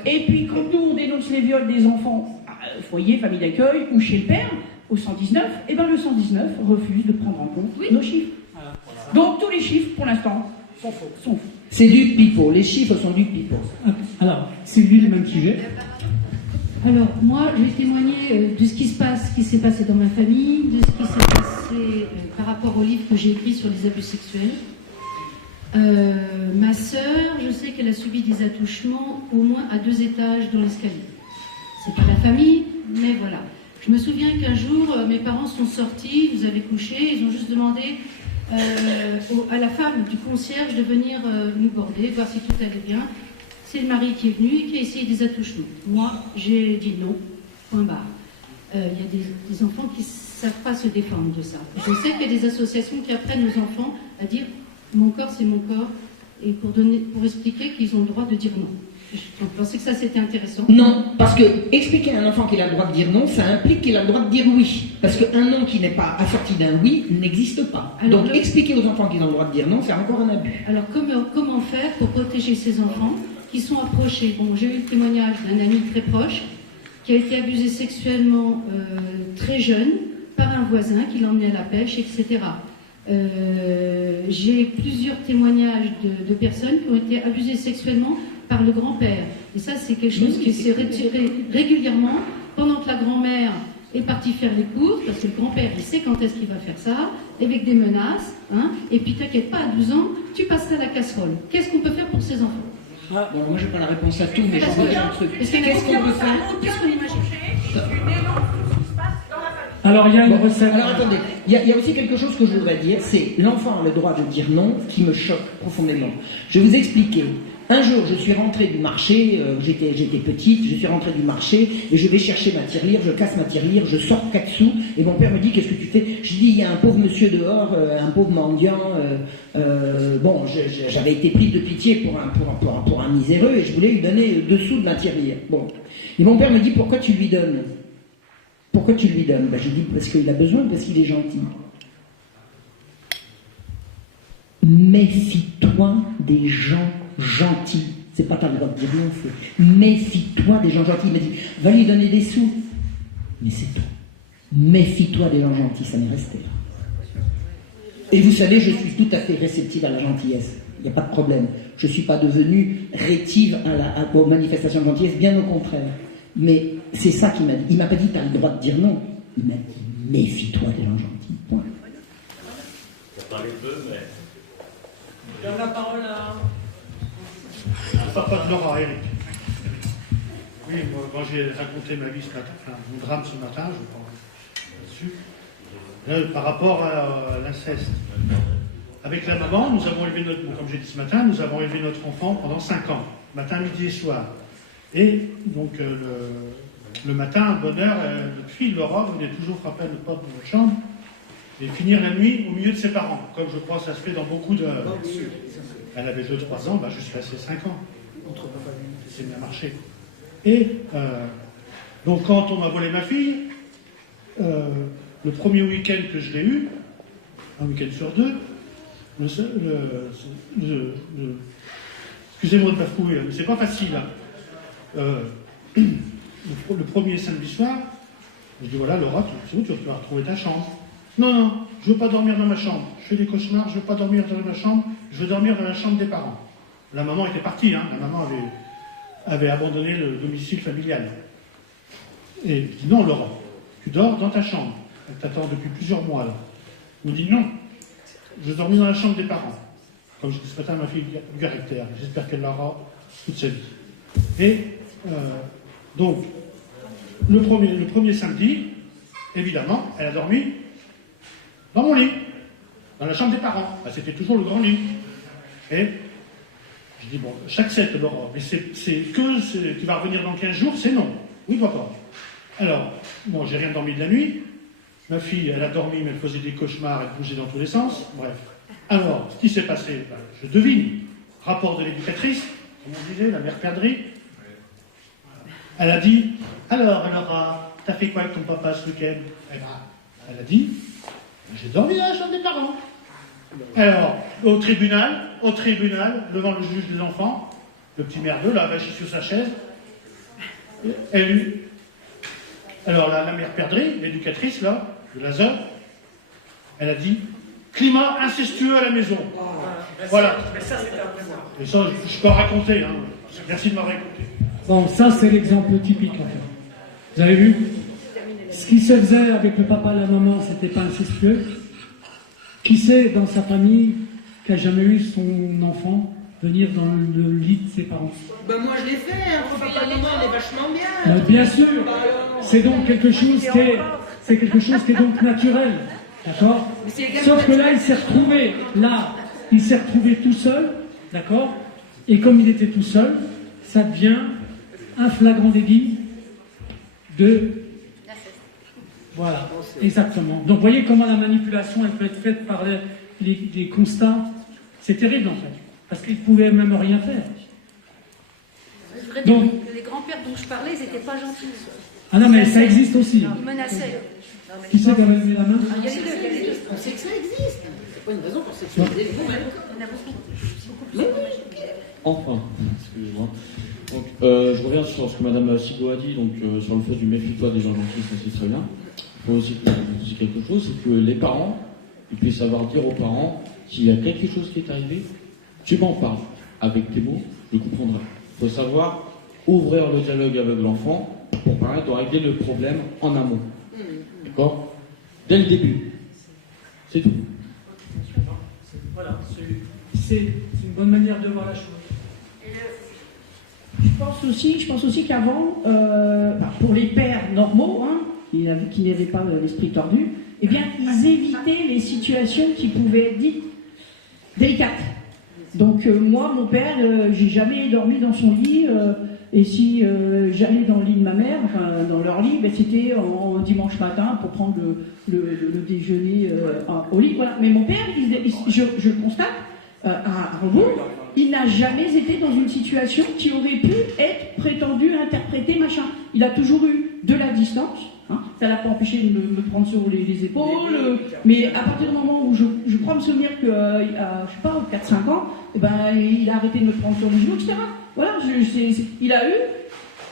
Et puis, quand nous, on dénonce les viols des enfants, foyer, famille d'accueil, ou chez le père, au 119, et bien le 119 refuse de prendre en compte nos chiffres. Donc, tous les chiffres, pour l'instant, sont faux. C'est du pipeau. Les chiffres sont du pipeau. Alors, c'est lui le même sujet. Alors, moi, je vais témoigner de ce qui s'est passé dans ma famille, de ce qui s'est passé par rapport au livre que j'ai écrit sur les abus sexuels. Ma sœur, je sais qu'elle a subi des attouchements au moins à 2 étages dans l'escalier. C'est pas la famille, mais voilà. Je me souviens qu'un jour, mes parents sont sortis, ils avaient couché, ils ont juste demandé à la femme du concierge de venir nous border, voir si tout allait bien. C'est le mari qui est venu et qui a essayé des attouchements. Moi, j'ai dit non, point barre. Il y a des enfants qui ne savent pas se défendre de ça. Je sais qu'il y a des associations qui apprennent aux enfants à dire « mon corps, c'est mon corps » et pour expliquer qu'ils ont le droit de dire non. Je pensais que ça, c'était intéressant. Non, parce que expliquer à un enfant qu'il a le droit de dire non, ça implique qu'il a le droit de dire oui. Parce qu'un non qui n'est pas assorti d'un oui n'existe pas. Alors, donc expliquer aux enfants qu'ils ont le droit de dire non, c'est encore un abus. Alors comment faire pour protéger ces enfants qui sont approchés? Bon, j'ai eu le témoignage d'un ami très proche qui a été abusé sexuellement très jeune par un voisin qui l'emmenait à la pêche, etc. J'ai plusieurs témoignages de personnes qui ont été abusées sexuellement par le grand-père. Et ça, c'est quelque chose qui s'est retiré régulièrement pendant que la grand-mère est partie faire les courses, parce que le grand-père, il sait quand est-ce qu'il va faire ça, avec des menaces, hein, et puis t'inquiète pas, à 12 ans, tu passeras à la casserole. Qu'est-ce qu'on peut faire pour ces enfants? Bon, moi, j'ai pas la réponse à tout, mais Parce j'en que- vois un truc. parce qu'il y a Qu'est-ce qu'on peut faire? Qu'est-ce qu'on imagine? Alors, il y a une recette. Alors attendez, il y a aussi quelque chose que je voudrais dire, c'est l'enfant a le droit de dire non, qui me choque profondément. Je vais vous expliquer. Un jour, je suis rentrée du marché, j'étais petite, je suis rentrée du marché, et je vais chercher ma tirelire, je casse ma tirelire, je sors 4 sous, et mon père me dit, qu'est-ce que tu fais? Je dis, il y a un pauvre monsieur dehors, un pauvre mendiant, bon, j'avais été prise de pitié pour un miséreux, et je voulais lui donner 2 sous de ma tirelire. Bon. Et mon père me dit, pourquoi tu lui donnes? Pourquoi tu lui donnes? Ben, je dis, parce qu'il a besoin, parce qu'il est gentil. Méfie-toi des gens gentils. C'est pas ta droit de dire non, c'est méfie-toi des gens gentils. Il m'a dit, va lui donner des sous. Mais c'est tout. Méfie-toi des gens gentils, ça m'est resté. Et vous savez, je suis tout à fait réceptive à la gentillesse. Il n'y a pas de problème. Je ne suis pas devenue rétive aux manifestations de gentillesse, bien au contraire. Mais c'est ça qu'il m'a dit. Il ne m'a pas dit, tu as le droit de dire non. Il m'a dit, méfie-toi des gens gentils. Point. Ça parlait peu, mais... Je donne la parole à... Papa de Laura, Eric. Oui, moi j'ai raconté ma vie ce matin, enfin mon drame ce matin, je parle là-dessus. Par rapport à l'inceste. Avec la maman, nous avons élevé notre, comme j'ai dit ce matin, nous avons élevé notre enfant pendant 5 ans, matin, midi et soir. Et donc le matin, bonne heure, notre fille Laura venait toujours frapper à notre porte de notre chambre et finir la nuit au milieu de ses parents, comme je crois que ça se fait dans beaucoup de... Elle avait 2-3 ans, bah, je suis resté 5 ans. C'est bien marché. Et donc quand on m'a volé ma fille, le premier week-end que je l'ai eu, un week-end sur 2, excusez-moi de bafouiller, mais c'est pas facile. Hein. Le premier samedi soir, je dis voilà Laura, tu vas retrouver ta chambre. Non, je veux pas dormir dans ma chambre. Je fais des cauchemars, je veux pas dormir dans ma chambre, je veux dormir dans la chambre des parents. La maman était partie, hein. La maman avait abandonné le domicile familial. Et je dis non, Laurent, tu dors dans ta chambre. Elle t'attend depuis plusieurs mois là. Elle me dit non, je veux dormir dans la chambre des parents. Comme je dis ce matin, ma fille du caractère. J'espère qu'elle l'aura toute sa vie. Et donc, le premier samedi, évidemment, elle a dormi dans mon lit, dans la chambre des parents. Bah, c'était toujours le grand lit. Et je dis, bon, j'accepte, Laurent, mais tu vas revenir dans 15 jours, c'est non. Oui, papa. Alors, bon, j'ai rien dormi de la nuit. Ma fille, elle a dormi, mais elle faisait des cauchemars, elle bougeait dans tous les sens. Bref. Alors, ce qui s'est passé, ben, je devine. Rapport de l'éducatrice, comme on disait, la mère perdrix. Elle a dit, alors, t'as fait quoi avec ton papa ce week-end? Eh ben, elle a dit, j'ai dormi dans la chambre des parents. Alors, au tribunal, devant le juge des enfants, le petit merdeux, là, avachi sur sa chaise, alors la mère perdrix, l'éducatrice, là, de la zone, elle a dit, climat incestueux à la maison. Voilà. Mais ça, c'était un prévoir. Et ça, je peux raconter, hein. Merci de m'avoir écouté. Bon, ça c'est l'exemple typique en fait. Vous avez vu? Ce qui se faisait avec le papa et la maman, c'était pas incestueux. Qui sait dans sa famille qui n'a jamais eu son enfant venir dans le lit de ses parents? Ben moi je l'ai fait, hein, papa et maman, on est vachement bien. Bien sûr, c'est donc quelque chose qui est donc naturel, d'accord? Sauf que là, il s'est retrouvé tout seul, d'accord? Et comme il était tout seul, ça devient un flagrant délit de... Voilà, exactement. Donc, vous voyez comment la manipulation, elle peut être faite par les constats. C'est terrible, en fait, parce qu'ils ne pouvaient même rien faire. Je voudrais dire que les grands-pères dont je parlais, ils n'étaient pas gentils. Ah non, mais ça existe aussi. Ils menaçaient. Qui c'est qui a levé la main? Il y a les deux. On sait que ça existe. C'est pas une raison pour sexualiser les femmes. Il y en a beaucoup. Enfin, excusez-moi. Donc, je reviens sur ce que Mme Sigo a dit, donc sur le fait du méfie-toi des gens gentils, ça c'est très bien. Il faut aussi que je dise quelque chose, c'est que les parents, ils puissent savoir dire aux parents, s'il y a quelque chose qui est arrivé, tu m'en parles. Avec tes mots, je comprendrai. Il faut savoir ouvrir le dialogue avec l'enfant pour permettre de régler le problème en amont. D'accord? Dès le début. C'est tout. Voilà, c'est une bonne manière de voir la chose. Je pense aussi qu'avant, pour les pères normaux, hein, qui n'avaient pas l'esprit tordu, eh bien, ils évitaient les situations qui pouvaient être dites délicates. Donc moi, mon père, j'ai jamais dormi dans son lit, et si j'allais dans le lit de ma mère, enfin dans leur lit, ben, c'était en dimanche matin pour prendre le déjeuner au lit. Voilà. Mais mon père, je constate, à Hambourg, il n'a jamais été dans une situation qui aurait pu être prétendue, interprétée, machin. Il a toujours eu de la distance. Hein. Ça ne l'a pas empêché de me prendre sur les épaules. Mais à partir du moment où je crois me souvenir qu'il a, je sais pas, 4-5 ans, eh ben, il a arrêté de me prendre sur les genoux, etc. Voilà, il a eu.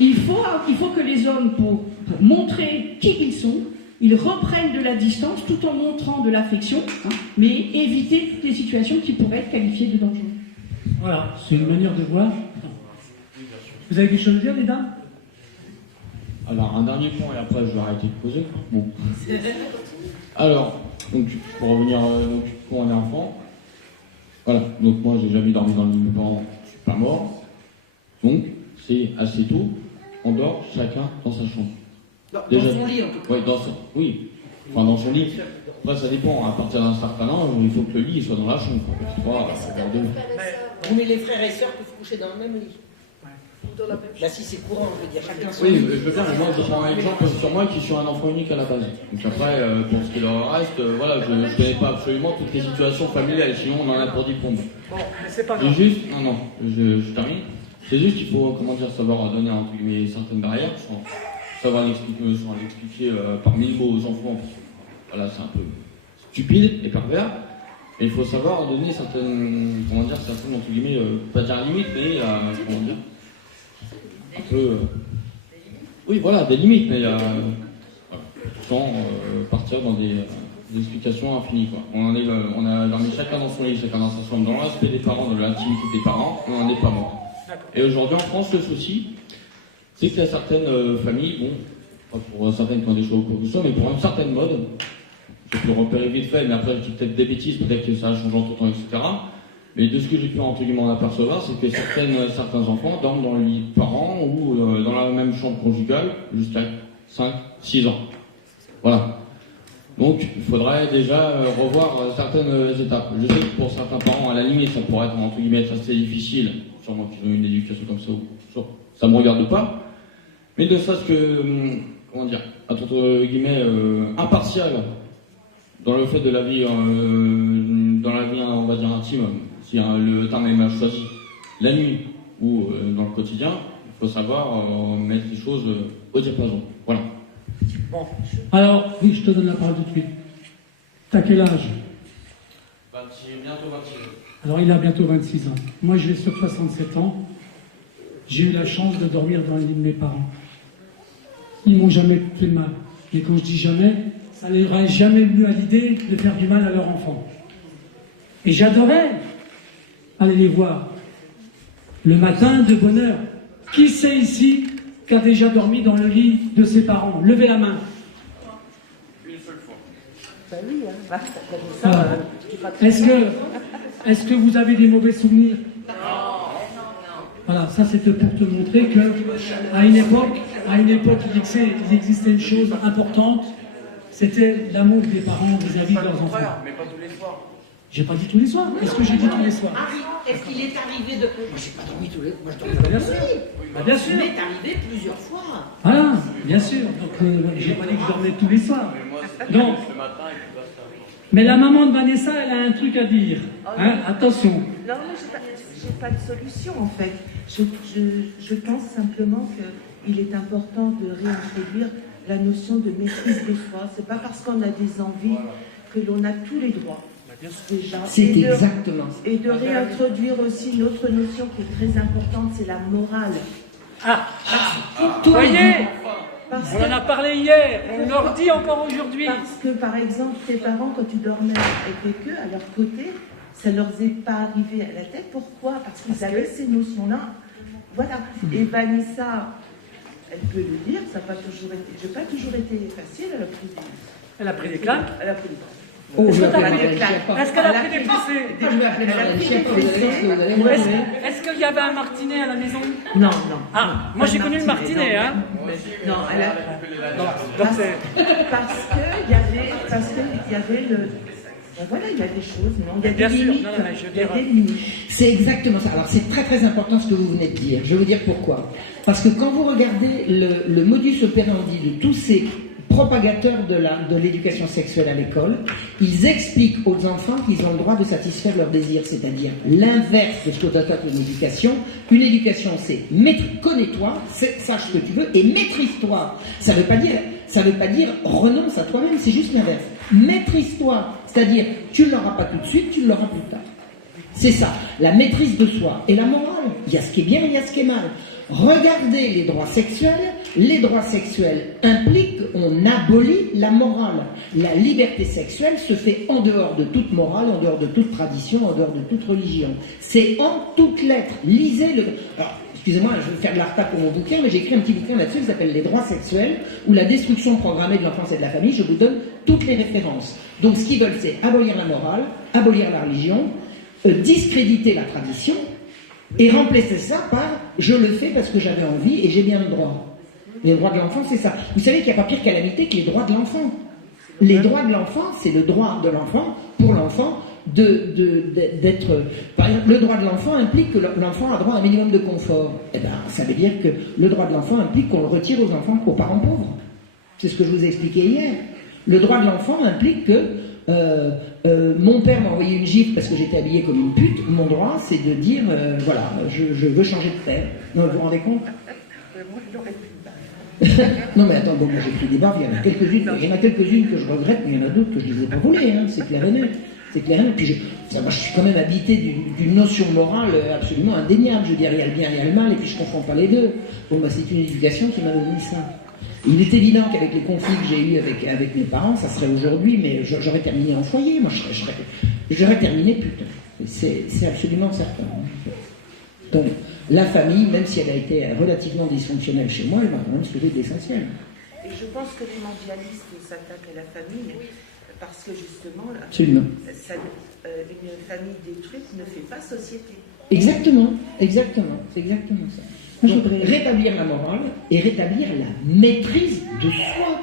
Il faut que les hommes, pour montrer qui ils sont, ils reprennent de la distance tout en montrant de l'affection, hein, mais éviter toutes les situations qui pourraient être qualifiées de dangereuses. Voilà, c'est une manière de voir. Vous avez quelque chose à dire, les dames? Alors, un dernier point, et après je vais arrêter de poser. Bon. Alors, donc, pour revenir pour un enfant, voilà, donc moi j'ai jamais dormi dans le lit de mes parents, je suis pas mort. Donc, c'est assez tôt, on dort chacun dans sa chambre. Dans son lit, en tout cas. Oui, enfin dans son lit. Après, ça dépend, à partir d'un certain âge, il faut que le lit soit dans la chambre. Mais les frères et sœurs peuvent coucher dans le même lit. Bah si c'est courant, je veux dire, chacun son Oui, lit. je veux bien, mais moi je prends un exemple sur moi qui suis un enfant unique à la base. Donc après, pour ce qui leur reste, voilà, je ne connais pas absolument toutes les situations familiales, sinon on en a pour 10 pompes. Bon, mais c'est pas grave. Je termine. C'est juste qu'il faut, comment dire, savoir donner entre guillemets certaines barrières, sans savoir l'expliquer par 1000 mots aux enfants. Voilà, c'est un peu stupide et pervers. Et il faut savoir donner certaines, comment dire, certaines, entre guillemets, pas dire limites, mais, comment dire, un peu, oui, voilà, des limites, mais sans partir dans des des explications infinies, quoi. On a dormi chacun dans son lit, chacun dans sa chambre, dans le respect des parents, dans l'intimité des parents, on n'en est pas mort. Et aujourd'hui en France, le souci, c'est qu'il y a certaines familles, bon, pas pour certaines qui ont des choix au cours du soir, mais pour une certaine mode, je peux le repérer vite fait, mais après je dis peut-être des bêtises, peut-être que ça a changé entre temps, etc. Mais de ce que j'ai pu entre guillemets en apercevoir, c'est que certains enfants dorment dans le lit de parents ou dans la même chambre conjugale jusqu'à 5, 6 ans. Voilà. Donc il faudrait déjà revoir certaines étapes. Je sais que pour certains parents, à la limite, ça pourrait être entre guillemets assez difficile, sûrement qu'ils ont une éducation comme ça, ou ça me regarde pas. Mais de ça, ce que, comment dire, entre guillemets, impartial dans le fait de la vie, dans la vie, on va dire intime, si le terme est mal choisi, la nuit ou dans le quotidien, il faut savoir mettre les choses au diapason. Voilà. Bon. Alors, oui, je te donne la parole tout de suite. T'as quel âge? Bientôt 26. Alors, il a bientôt 26 ans. Moi, j'ai sur 67 ans. J'ai eu la chance de dormir dans le lit de mes parents. Ils m'ont jamais fait mal. Mais quand je dis jamais, ça ne leur aurait jamais venu à l'idée de faire du mal à leur enfant. Et j'adorais aller les voir. Le matin, de bonne heure. Qui c'est ici qui a déjà dormi dans le lit de ses parents? Levez la main. Une seule fois. Ben oui, hein. Est-ce que vous avez des mauvais souvenirs? Non. Voilà, ça c'était pour te montrer que à une époque, il existait une chose importante, c'était l'amour des parents vis-à-vis de leurs enfants. Mais pas tous les soirs. J'ai pas dit tous les soirs. Est-ce que j'ai dit tous les soirs? Est-ce qu'il est arrivé de... Moi, j'ai pas dormi tous les... Moi, je dormais bien sûr. Bien sûr. Il m'est arrivé plusieurs fois. Voilà, bien sûr. Donc, j'ai pas dit que je dormais tous les soirs. Donc, mais la maman de Vanessa, elle a un truc à dire. Hein? Attention. Non, mais j'ai pas de solution, en fait. Je pense simplement qu'il est important de réintroduire la notion de maîtrise de soi. C'est pas parce qu'on a des envies que l'on a tous les droits. C'est exactement ça. Et de réintroduire aussi une autre notion qui est très importante, c'est la morale. Vous voyez, on en a parlé hier, on leur dit encore aujourd'hui. Parce que, par exemple, tes parents, quand tu dormais avec eux, à leur côté, ça ne leur est pas arrivé à la tête. Pourquoi? Parce qu'ils avaient ces notions-là. Voilà. Et Vanessa, elle peut le dire, ça n'a pas toujours été... J'ai pas toujours été facile, Elle a pris des claques. Elle a pris des claques. Est-ce qu'elle a pris des poussées? Est-ce qu'il y avait un martinet à la maison? Non. Ah, moi j'ai connu le martinet, hein. Non, elle a... Parce qu'il y avait le... Voilà, il y a des choses, non? Il y a des limites. Il y a des limites. C'est exactement ça. Alors c'est très très important ce que vous venez de dire. Je vais vous dire pourquoi. Parce que quand vous regardez le modus operandi de tous ces propagateurs de l'éducation sexuelle à l'école, ils expliquent aux enfants qu'ils ont le droit de satisfaire leurs désirs, c'est-à-dire l'inverse de ce que t'attaque une éducation. Une éducation, c'est connais-toi, sache ce que tu veux, et maîtrise-toi. Ça veut pas dire renonce à toi-même, c'est juste l'inverse. Maîtrise-toi, c'est-à-dire tu ne l'auras pas tout de suite, tu l'auras plus tard. C'est ça, la maîtrise de soi. Et la morale, il y a ce qui est bien, il y a ce qui est mal. Regardez les droits sexuels. Les droits sexuels impliquent qu'on abolit la morale. La liberté sexuelle se fait en dehors de toute morale, en dehors de toute tradition, en dehors de toute religion. C'est en toutes lettres. Lisez le... Alors, excusez-moi, je vais faire de la retape pour mon bouquin, mais j'ai écrit un petit bouquin là-dessus qui s'appelle Les droits sexuels, ou la destruction programmée de l'enfance et de la famille. Je vous donne toutes les références. Donc ce qu'ils veulent, c'est abolir la morale, abolir la religion, discréditer la tradition, et remplacer ça par « je le fais parce que j'avais envie et j'ai bien le droit ». Les droits de l'enfant, c'est ça. Vous savez qu'il n'y a pas pire calamité que les droits de l'enfant. Les droits de l'enfant, c'est le droit de l'enfant, pour l'enfant, d'être... Par exemple, le droit de l'enfant implique que l'enfant a droit à un minimum de confort. Eh bien, ça veut dire que le droit de l'enfant implique qu'on le retire aux enfants, aux parents pauvres. C'est ce que je vous ai expliqué hier. Le droit de l'enfant implique que mon père m'a envoyé une gifle parce que j'étais habillée comme une pute. Mon droit, c'est de dire, voilà, je veux changer de père. Non, vous vous rendez compte? Non mais attends, bon, moi j'ai pris des barres, il y en a quelques-unes que je regrette, mais il y en a d'autres que je ne les ai pas voulées, hein, c'est clair et net. C'est clair et net. Puis moi, je suis quand même habité d'une notion morale absolument indéniable. Je veux dire, il y a le bien et il y a le mal, et puis je ne confonds pas les deux. Bon, bah c'est une éducation qui m'a donné ça. Il est évident qu'avec les conflits que j'ai eus avec mes parents, ça serait aujourd'hui, mais j'aurais terminé en foyer, moi j'aurais terminé putain. C'est absolument certain. Donc, la famille, même si elle a été relativement dysfonctionnelle chez moi, elle va quand même sauver de l'essentiel. Et je pense que les mondialistes s'attaquent à la famille parce que justement, Absolument. Une famille détruite ne fait pas société. Exactement, c'est exactement ça. Donc, rétablir la morale et rétablir la maîtrise de soi.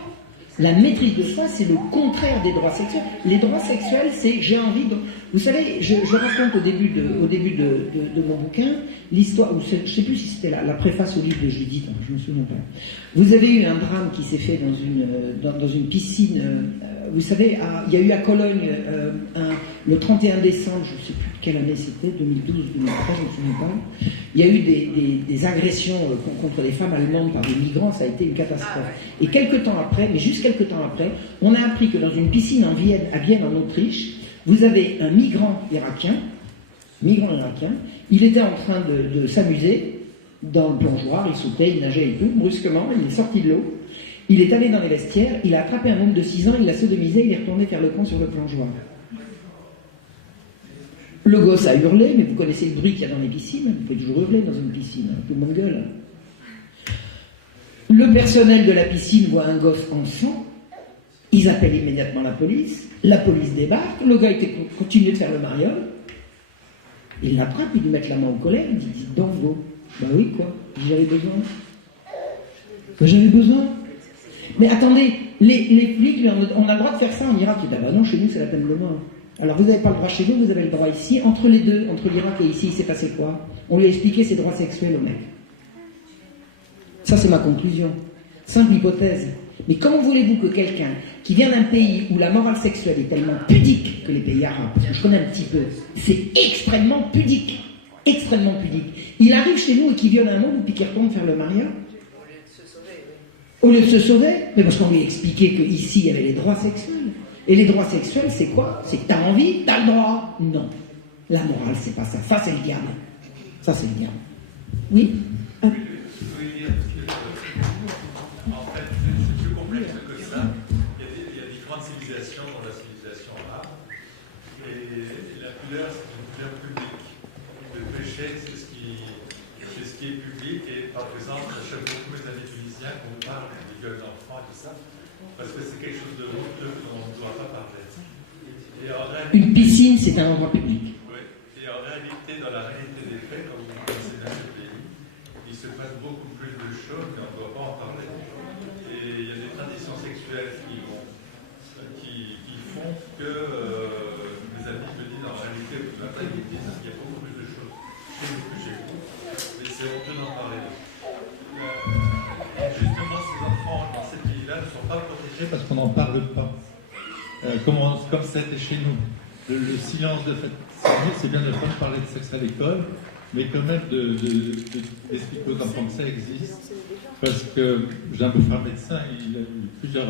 La maîtrise de soi, c'est le contraire des droits sexuels. Les droits sexuels, c'est j'ai envie de... Vous savez, je raconte au début de mon bouquin l'histoire, ou je ne sais plus si c'était la préface au livre de Judith, je ne me souviens pas. Vous avez eu un drame qui s'est fait dans une piscine. Vous savez, il y a eu à Cologne, le 31 décembre, je ne sais plus quelle année c'était, 2012, 2013, je ne me souviens pas. Il y a eu des agressions contre les femmes allemandes par des migrants, ça a été une catastrophe. Et quelques temps après, mais juste quelques temps après, on a appris que dans une piscine à Vienne, en Autriche, vous avez un migrant irakien, il était en train de s'amuser dans le plongeoir, il sautait, il nageait et tout, brusquement, il est sorti de l'eau, il est allé dans les vestiaires, il a attrapé un homme de 6 ans, il l'a sodomisé, il est retourné faire le con sur le plongeoir. Le gosse a hurlé, mais vous connaissez le bruit qu'il y a dans les piscines, vous pouvez toujours hurler dans une piscine, tout le monde gueule. Le personnel de la piscine voit un gosse en sang, ils appellent immédiatement la police débarque, le gars continue de faire le mariole, il l'attrape, il lui met la main au collet, il dit donc go. Bah oui quoi, j'avais besoin. J'avais besoin. Mais attendez, les flics, on a le droit de faire ça en Irak. Ah bah non, chez nous c'est la peine de mort. Alors vous n'avez pas le droit chez nous, vous avez le droit ici. Entre les deux, entre l'Irak et ici, il s'est passé quoi? On lui a expliqué ses droits sexuels au mec. Ça c'est ma conclusion. Simple hypothèse. Mais comment voulez-vous que quelqu'un qui vient d'un pays où la morale sexuelle est tellement pudique que les pays arabes, parce que je connais un petit peu, c'est extrêmement pudique. Extrêmement pudique. Il arrive chez nous et qu'il viole un homme et puis qu'il retourne faire le mariage. Au lieu de se sauver, mais parce qu'on lui a expliqué qu'ici il y avait les droits sexuels. Et les droits sexuels, c'est quoi? C'est que t'as envie, t'as le droit. Non. La morale, c'est pas ça. Ça, c'est le diable. Ça, c'est le diable. Oui? En fait, c'est plus complexe que ça. Il y a différentes civilisations dans la civilisation arabe. Et la couleur, c'est une couleur publique. Le péché, c'est ce qui est public. Et par exemple, j'aime beaucoup mes amis tunisiens quand on parle des viols d'enfants et tout ça. Parce que c'est quelque chose de honteux dont on ne doit pas parler. Une piscine, c'est un endroit public. Oui. Et en réalité, dans la réalité des faits, comme vous connaissez dans ce pays, il se passe beaucoup plus de choses, mais on ne doit pas en parler. Et il y a des traditions sexuelles qui font que mes amis me disent en réalité, vous n'avez pas il y a beaucoup plus de choses chez nous que chez vous. Mais c'est honteux d'en parler. Justement, ces enfants dans ces pays-là ne sont pas protégés parce qu'on n'en parle pas. Comme ça a été chez nous. Le silence de fait, c'est bien de ne pas parler de sexe à l'école, mais quand même d'expliquer aux enfants que ça existe. Parce que j'ai un beau-frère médecin, il a eu plusieurs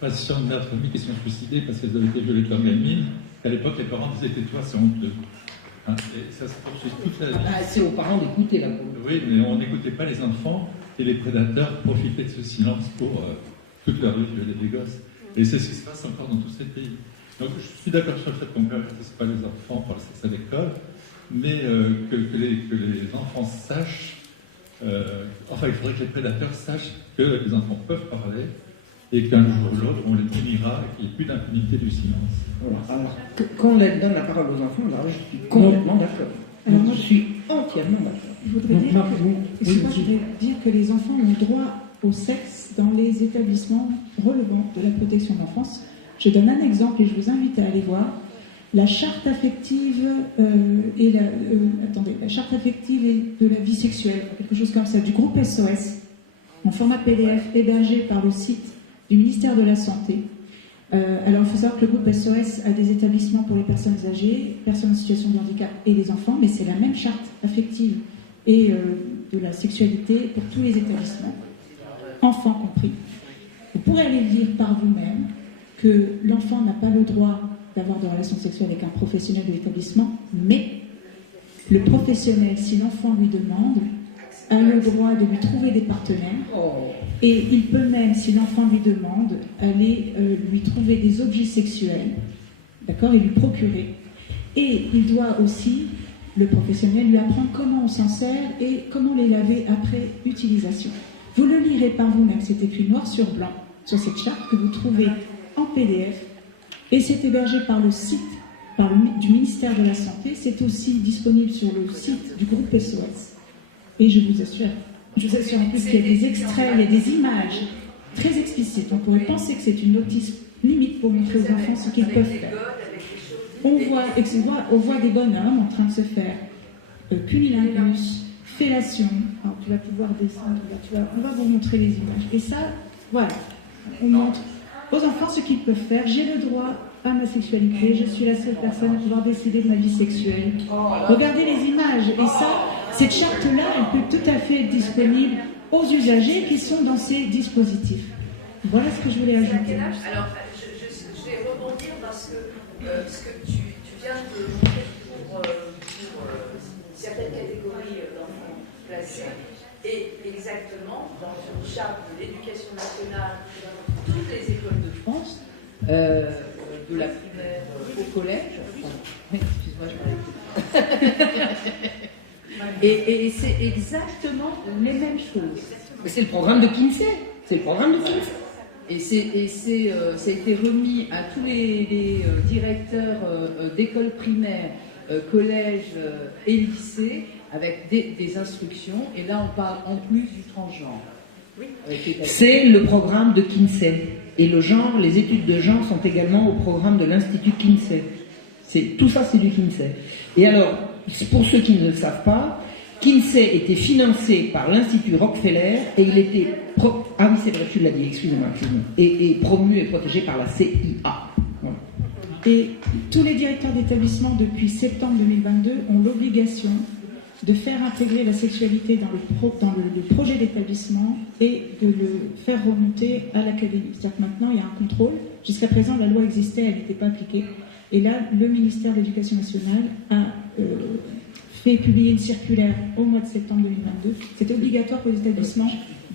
patients de notre famille qui sont suicidés parce qu'elles avaient été violées comme gamines. À l'époque, les parents disaient tais-toi, c'est honteux. Hein, et ça se poursuit toute la vie. Ah, c'est aux parents d'écouter là. Oui, mais on n'écoutait pas les enfants et les prédateurs profitaient de ce silence pour toute leur vie violer des gosses. Et c'est ce qui se passe encore dans tous ces pays. Donc je suis d'accord sur le fait qu'on ne priorise pas les enfants pour le sexe à l'école, mais que les enfants sachent, enfin il faudrait que les prédateurs sachent que les enfants peuvent parler et qu'un jour ou l'autre on les punira et qu'il n'y ait plus d'impunité du silence. Voilà. Alors, quand on donne la parole aux enfants, là je suis complètement d'accord. Alors moi je suis entièrement d'accord. Je voudrais dire que les enfants ont droit au sexe dans les établissements relevant de la protection de l'enfance. Je donne un exemple et je vous invite à aller voir la charte affective la charte affective et de la vie sexuelle, quelque chose comme ça, du groupe SOS, en format PDF hébergé par le site du ministère de la Santé. Alors il faut savoir que le groupe SOS a des établissements pour les personnes âgées, personnes en situation de handicap et les enfants, mais c'est la même charte affective et de la sexualité pour tous les établissements, enfants compris. Vous pourrez aller lire par vous-même que l'enfant n'a pas le droit d'avoir de relations sexuelles avec un professionnel de l'établissement, mais le professionnel, si l'enfant lui demande, a le droit de lui trouver des partenaires. Et il peut même, si l'enfant lui demande, aller lui trouver des objets sexuels, d'accord, et lui procurer. Et il doit aussi, le professionnel, lui apprendre comment on s'en sert et comment les laver après utilisation. Vous le lirez par vous-même, c'est écrit noir sur blanc sur cette charte que vous trouvez en PDF. Et c'est hébergé par le site du ministère de la Santé. C'est aussi disponible sur le site du groupe SOS. Et je vous assure en plus qu'il y a des extraits, il y a des images très explicites. On pourrait penser que c'est une notice limite pour montrer aux enfants ce qu'ils peuvent faire. On voit des bonhommes en train de se faire cunilingus, fellation. Alors tu vas pouvoir descendre, on va vous montrer les images. Et ça, voilà, on montre aux enfants ce qu'ils peuvent faire. J'ai le droit à ma sexualité, je suis la seule personne à pouvoir décider de ma vie sexuelle. Regardez les images. Et ça, cette charte-là, elle peut tout à fait être disponible aux usagers qui sont dans ces dispositifs. Voilà ce que je voulais ajouter. Alors, je vais rebondir parce que ce que tu viens de montrer pour certaines catégories d'enfants placés est exactement dans une charte de l'éducation nationale dans toutes les écoles de France, de la primaire au collège. Excuse-moi, je parlais. Et c'est exactement les mêmes choses. Mais c'est le programme de Kinsey. C'est le programme de Kinsey. Ça a été remis à tous les directeurs d'écoles primaires, collèges et lycées avec des instructions. Et là, on parle en plus du transgenre. C'est le programme de Kinsey. Et le genre, les études de genre sont également au programme de l'Institut Kinsey. Tout ça, c'est du Kinsey. Et alors, pour ceux qui ne le savent pas, Kinsey était financé par l'Institut Rockefeller et il était... Ah oui, c'est vrai, tu l'as dit, excusez-moi. Et promu et protégé par la CIA. Voilà. Et tous les directeurs d'établissement, depuis septembre 2022, ont l'obligation de faire intégrer la sexualité dans le projet d'établissement et de le faire remonter à l'académie. C'est-à-dire que maintenant, il y a un contrôle. Jusqu'à présent, la loi existait, elle n'était pas appliquée. Et là, le ministère de l'Éducation nationale a fait publier une circulaire au mois de septembre 2022. C'était obligatoire pour les établissements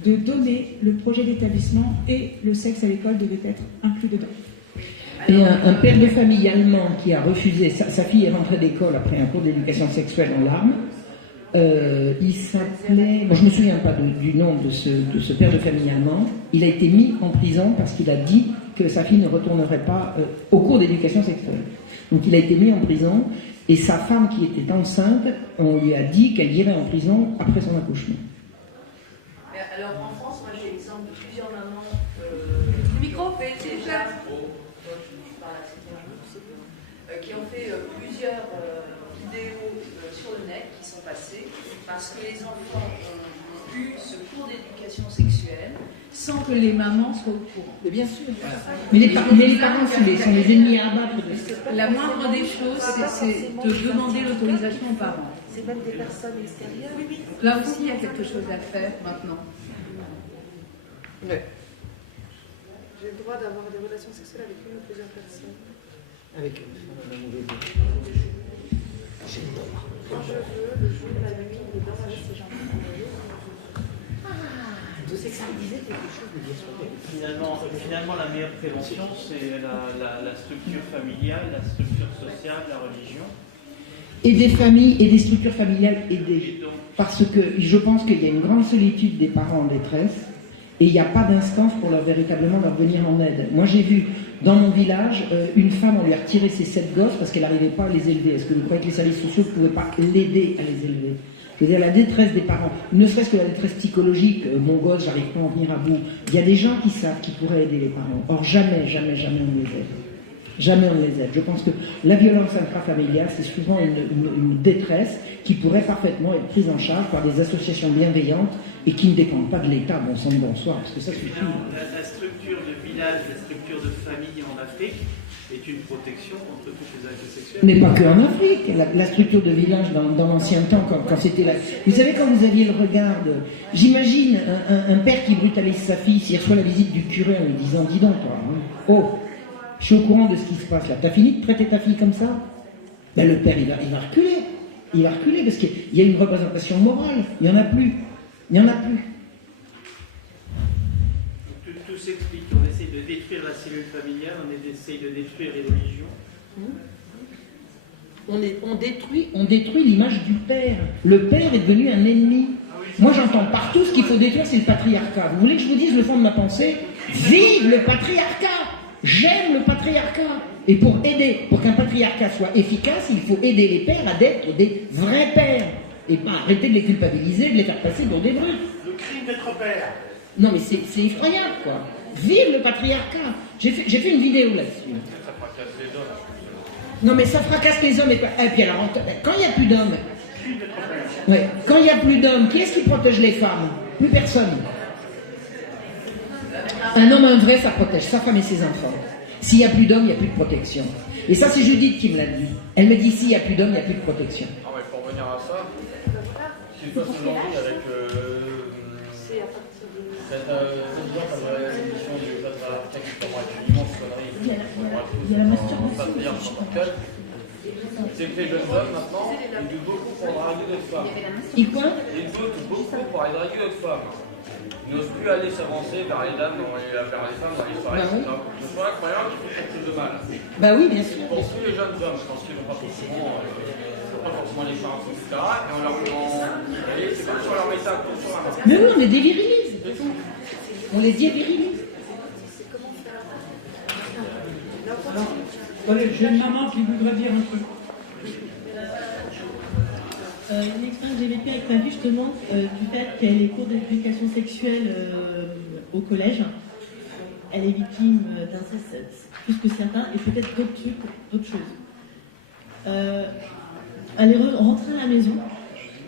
de donner le projet d'établissement et le sexe à l'école devait être inclus dedans. Et un père de famille allemand qui a refusé, sa fille est rentrée d'école après un cours d'éducation sexuelle en larmes. Il s'appelait, je ne me souviens pas du nom de ce père de famille allemand. Il a été mis en prison parce qu'il a dit que sa fille ne retournerait pas au cours d'éducation sexuelle. Donc il a été mis en prison et sa femme qui était enceinte, on lui a dit qu'elle irait en prison après son accouchement. Alors en France, moi j'ai l'exemple de plusieurs mamans qui ont fait plusieurs vidéos sur le net qui sont passées parce que les enfants ont eu ce cours d'éducation sexuelle sans que les mamans soient au courant. Mais bien sûr. Mais les parents sont les ennemis à abattre. La moindre des choses, c'est de demander l'autorisation aux parents. C'est même des personnes extérieures. Oui, oui. Là aussi, il y a quelque chose à faire maintenant. Ouais. J'ai le droit d'avoir des relations sexuelles avec une ou plusieurs personnes. Avec une j'ai le droit. Quand je veux, le jour, la nuit, les dans la c'est jamais. Je sais que ça me disait quelque chose de bien sûr. Finalement, la meilleure prévention, c'est la structure familiale, la structure sociale, la religion. Et des familles et des structures familiales aidées. Parce que je pense qu'il y a une grande solitude des parents en détresse et il n'y a pas d'instance pour véritablement leur venir en aide. Moi j'ai vu dans mon village une femme, on lui a retiré ses 7 gosses parce qu'elle n'arrivait pas à les élever. Est-ce que vous croyez que les services sociaux ne pouvaient pas l'aider à les élever? Je veux dire, la détresse des parents, ne serait-ce que la détresse psychologique, mon gosse, j'arrive pas à en venir à bout. Il y a des gens qui savent, qui pourraient aider les parents. Or jamais on les aide. Jamais on les aide. Je pense que la violence intrafamiliale, c'est souvent une détresse qui pourrait parfaitement être prise en charge par des associations bienveillantes et qui ne dépendent pas de l'État, bon sang de bonsoir, parce que ça suffit. La structure de village, la structure de famille en Afrique est une protection contre toutes les actes sexuels. Mais pas qu'en Afrique. La structure de village dans l'ancien temps, quand c'était là. Vous savez, quand vous aviez le regard j'imagine un père qui brutalise sa fille, s'il reçoit la visite du curé en lui disant « Dis donc, toi, oh, je suis au courant de ce qui se passe là. T'as fini de traiter ta fille comme ça ?» Ben, le père, il va reculer. Il va reculer parce qu'il y a une représentation morale. Il n'y en a plus. Il n'y en a plus. Tout s'explique. On essaye de détruire la cellule familiale, on essaye de détruire les religions. On détruit l'image du père. Le père est devenu un ennemi. Moi, j'entends partout ce qu'il faut détruire, c'est le patriarcat. Vous voulez que je vous dise le fond de ma pensée? Vive le patriarcat! J'aime le patriarcat. Et pour qu'un patriarcat soit efficace, il faut aider les pères à être des vrais pères. Et pas arrêter de les culpabiliser, de les faire passer pour des brutes. Le crime d'être père. Non, mais c'est effroyable, quoi. Vive le patriarcat. J'ai fait une vidéo là-dessus. Ça fracasse les hommes. Non, mais ça fracasse les hommes. Et puis alors, quand il n'y a plus d'hommes, ouais, quand il n'y a plus d'hommes, qui est-ce qui protège les femmes? Plus personne. Un homme, un vrai, ça protège sa femme et ses enfants. S'il n'y a plus d'hommes, il n'y a plus de protection. Et ça, c'est Judith qui me l'a dit. Elle me dit, s'il n'y a plus d'hommes, il n'y a plus de protection. Ah ouais, pour revenir à ça, ce qui se passe aujourd'hui avec C'est à partir de... cette émission du patriarcat qui est une immense connerie. Il y a la masturbation. C'est que les jeunes hommes, maintenant, ils doutent beaucoup pour draguer d'autres femmes. Ils quoi? Ils doutent beaucoup pour aller draguer d'autres femmes. Ils n'osent plus aller s'avancer vers les dames, vers les femmes dans les soirées, etc. Pour que ce soit incroyable, il faut faire plus de mal. Bah oui, bien sûr. Pour tous les jeunes hommes, je pense qu'ils n'ont pas forcément les chances, etc. Et on leur c'est comme si on leur mettait un coup sur la main. Mais oui, on les dévirilise. On les dévirilise. Allez, j'ai une maman qui voudrait dire un truc. Une expérience que j'ai vécue avec ma fille, justement, du fait qu'elle ait les cours d'éducation sexuelle au collège. Elle est victime d'inceste plus que certains, et peut-être d'autres trucs, d'autres choses. Elle est rentrée à la maison,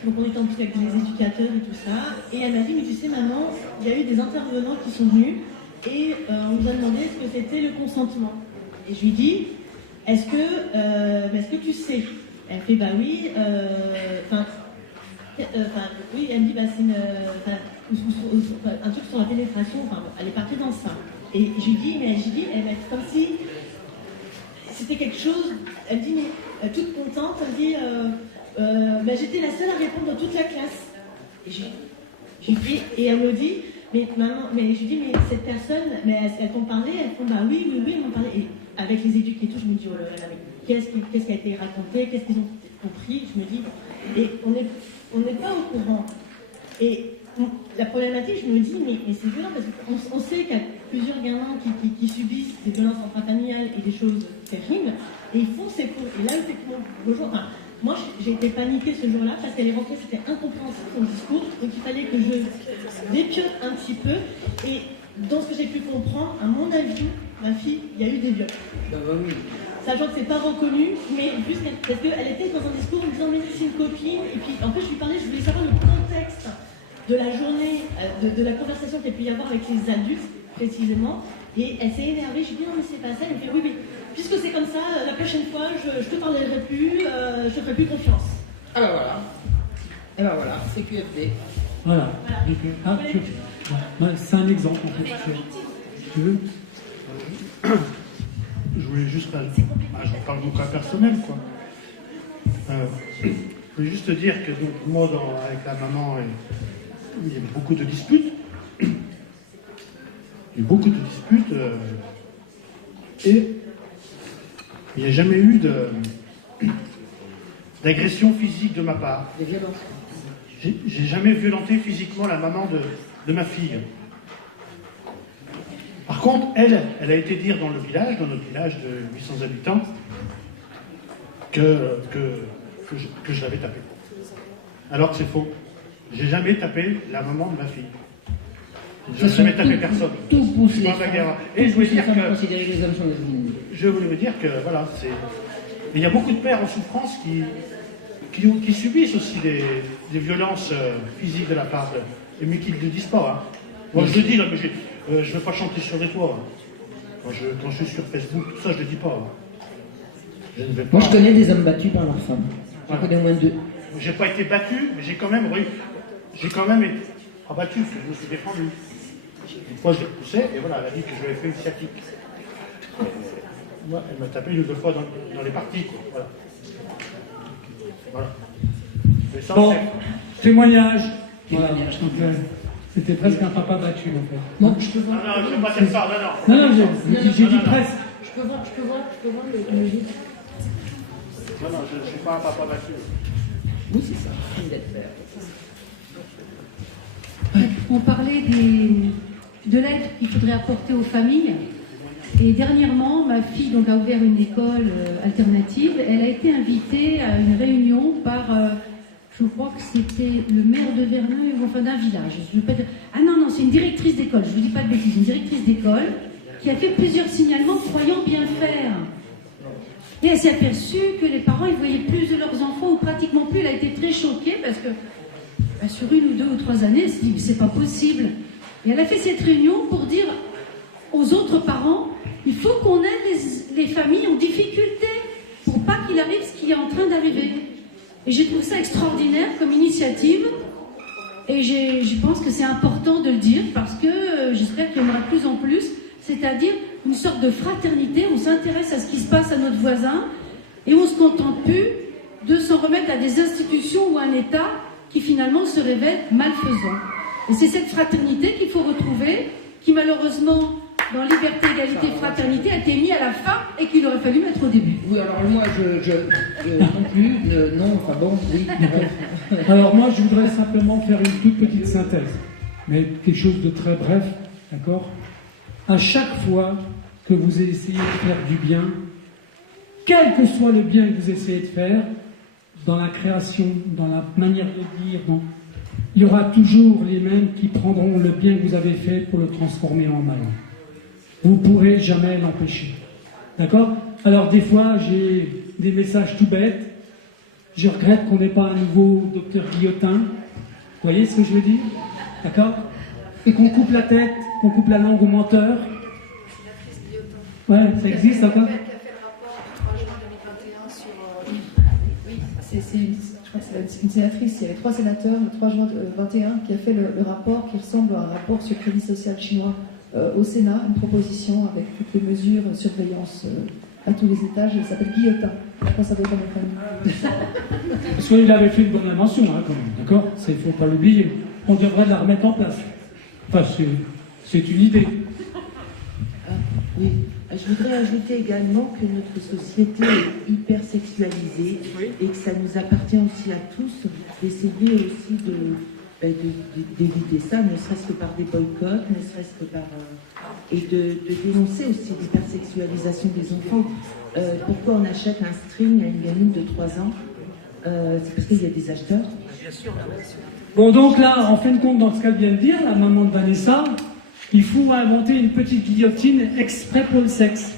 donc on était en plus avec des éducateurs et tout ça, et elle m'a dit, mais tu sais maman, il y a eu des intervenants qui sont venus, et on nous a demandé ce que c'était le consentement. Et je lui dis, est-ce que tu sais? Elle fait, bah oui, oui, elle me dit, bah c'est un truc sur la pénétration, elle est partie dans ça. Et je lui dis, elle m'a dit comme si c'était quelque chose, elle dit, mais toute contente, elle dit, bah, j'étais la seule à répondre dans toute la classe. Et je lui dis, et elle me dit, mais maman, mais je lui dis, mais cette personne, mais elles t'ont parlé, elles font, bah oui, elles m'ont parlé. Et avec les éduques et tout, je me dis, oh là là, mais qu'est-ce qui a été raconté, qu'est-ce qu'ils ont compris, je me dis, et on n'est pas au courant. Et la problématique, je me dis, mais c'est violent, parce qu'on sait qu'il y a plusieurs gamins qui subissent des violences intrafamiliales et des choses terribles, et ils font ces cours. Et là, effectivement, moi, j'ai été paniquée ce jour-là, parce qu'elle est rentrée, c'était incompréhensible son discours, donc il fallait que je dépiote un petit peu, et dans ce que j'ai pu comprendre, à mon avis, ma fille, il y a eu des viols. Sachant que c'est pas reconnu, mais plus parce qu'elle était dans un discours en me disant, mais c'est une copine, et puis en fait, je lui parlais, je voulais savoir le contexte de la journée, de la conversation qu'il peut y avoir avec les adultes, précisément, et elle s'est énervée, je lui ai dit, non, mais c'est pas ça, elle me fait, oui, mais puisque c'est comme ça, la prochaine fois, je te parlerai plus, je te ferai plus confiance. Ah bah voilà. Et bah voilà, c'est QFD. Voilà. C'est un exemple, en fait. Tu veux? Je voulais juste... je parle de mon cas personnel, quoi. Je voulais juste dire que donc, moi, avec la maman, il y avait beaucoup de disputes. Il y a eu beaucoup de disputes. Et il n'y a jamais eu d'agression physique de ma part. Des violences. J'ai jamais violenté physiquement la maman de ma fille. Par contre, elle a été dire dans notre village de 800 habitants, que je l'avais tapé. Alors que c'est faux. J'ai jamais tapé la maman de ma fille. J'ai jamais tapé personne. Tout pousse les femmes. Et je voulais dire que... les hommes sont des ennemis. Je voulais vous dire que, voilà, c'est... Il y a beaucoup de pères en souffrance qui subissent aussi des violences physiques de la part de... Mais qui ne le disent pas. Hein. Moi, je le dis, là, mais je ne veux pas chanter sur les toits. Hein. Quand je suis sur Facebook, tout ça, je ne le dis pas. Hein. Je ne vais pas... Moi, je connais des hommes battus par leurs femmes. J'en connais au moins 2. J'ai pas été battu, mais j'ai quand même été abattu, parce que je me suis défendu. Une fois, je l'ai poussé, et voilà, elle a dit que je lui avais fait une sciatique. Moi, elle m'a tapé une ou deux fois dans les parties, quoi. Voilà. Mais ça, bon, témoignage. Voilà, donc c'était presque un papa battu en fait. Non, je peux voir. Non, je ne vais pas dire ça, non. Non, j'ai dit presque. Je peux voir le livre. Non, je ne suis pas un papa battu. Oui, c'est ça. On parlait de l'aide qu'il faudrait apporter aux familles. Et dernièrement, ma fille donc, a ouvert une école alternative. Elle a été invitée à une réunion par, je crois que c'était le maire de Vernon, enfin d'un village. Je veux pas dire... Ah non, c'est une directrice d'école, je ne vous dis pas de bêtises, une directrice d'école qui a fait plusieurs signalements croyant bien faire. Et elle s'est aperçue que les parents, ils voyaient plus de leurs enfants, ou pratiquement plus. Elle a été très choquée parce que sur 1 ou 2 ou 3 années, elle s'est dit, mais c'est pas possible. Et elle a fait cette réunion pour dire aux autres parents, il faut qu'on aide les familles en difficulté pour pas qu'il arrive ce qui est en train d'arriver. Et j'ai trouvé ça extraordinaire comme initiative. Et je pense que c'est important de le dire parce que j'espère qu'il y en aura de plus en plus. C'est-à-dire une sorte de fraternité, on s'intéresse à ce qui se passe à notre voisin et on ne se contente plus de s'en remettre à des institutions ou à un État qui finalement se révèle malfaisant. Et c'est cette fraternité qu'il faut retrouver, qui malheureusement, dans liberté, égalité, fraternité, a été mis à la fin et qu'il aurait fallu mettre au début. Oui, alors moi, je non plus, non, enfin bon, oui. Alors moi, je voudrais simplement faire une toute petite synthèse, mais quelque chose de très bref, d'accord ? À chaque fois que vous essayez de faire du bien, quel que soit le bien que vous essayez de faire, dans la création, dans la manière de dire, il y aura toujours les mêmes qui prendront le bien que vous avez fait pour le transformer en mal. Vous ne pourrez jamais l'empêcher. D'accord ? Alors des fois, j'ai des messages tout bêtes. Je regrette qu'on n'ait pas un nouveau docteur Guillotin. Vous voyez ce que je veux dire ? D'accord ? Et qu'on coupe la tête, qu'on coupe la langue aux menteurs. Ouais, ça existe encore ? Je crois que c'est une sénatrice, il y avait 3 sénateurs le 3 juin 2021 qui a fait le rapport qui ressemble à un rapport sur le crédit social chinois au Sénat, une proposition avec toutes les mesures de surveillance à tous les étages, il s'appelle Guillotin. Je pense que ça doit être un Parce qu'il avait fait une bonne invention, hein, quand même, d'accord ? Il ne faut pas l'oublier. On devrait la remettre en place. Enfin, c'est une idée. Oui, je voudrais ajouter également que notre société est hyper sexualisée et que ça nous appartient aussi à tous d'essayer aussi d'éviter ça, ne serait-ce que par des boycotts, ne serait-ce que par... et de dénoncer aussi l'hypersexualisation des enfants. Pourquoi on achète un string à une gamine de 3 ans c'est parce qu'il y a des acheteurs. Bien sûr. Bon, donc là, en fin de compte, dans ce qu'elle vient de dire, la maman de Vanessa, il faut inventer une petite guillotine exprès pour le sexe.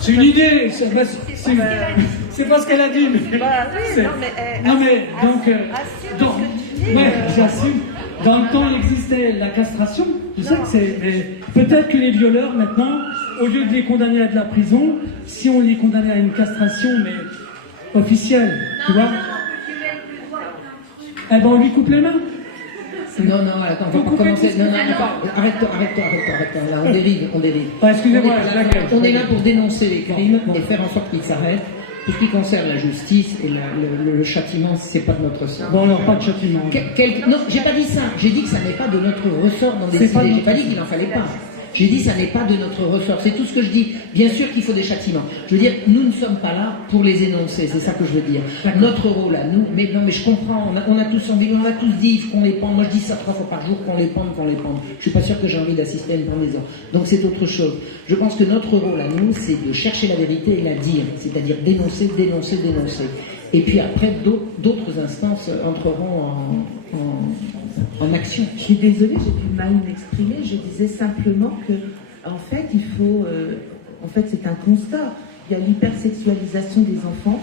C'est une idée, c'est pas ce qu'elle a dit. J'assume. Dans le temps, il existait la castration. Je sais que c'est. Peut-être que les violeurs, maintenant, au lieu de les condamner à de la prison, si on les condamnait à une castration, mais officielle, tu vois. Eh ben, on lui coupe les mains. Non, attends, on va pas commencer. Non, arrête-toi. Là, on dérive. Excusez-moi, on est là pour dénoncer les crimes et faire en sorte qu'ils s'arrêtent. Tout ce qui concerne la justice et le châtiment, c'est pas de notre ressort. Bon, alors pas de châtiment. Non, j'ai pas dit ça. J'ai dit que ça n'est pas de notre ressort d'en décider. J'ai pas dit qu'il n'en fallait pas. J'ai dit ça n'est pas de notre ressort. C'est tout ce que je dis. Bien sûr qu'il faut des châtiments. Je veux dire, nous ne sommes pas là pour les énoncer. C'est ça que je veux dire. Notre rôle à nous. Mais non, mais je comprends. On a tous envie. On a tous dit qu'on les pende. Moi, je dis ça 3 fois par jour qu'on les pende. Je suis pas sûr que j'ai envie d'assister à une pendaison. Donc c'est autre chose. Je pense que notre rôle à nous, c'est de chercher la vérité et la dire. C'est-à-dire dénoncer. Et puis après, d'autres instances entreront en action. Je suis désolée, j'ai du mal à m'exprimer. Je disais simplement que, en fait, il faut... en fait, c'est un constat. Il y a l'hypersexualisation des enfants.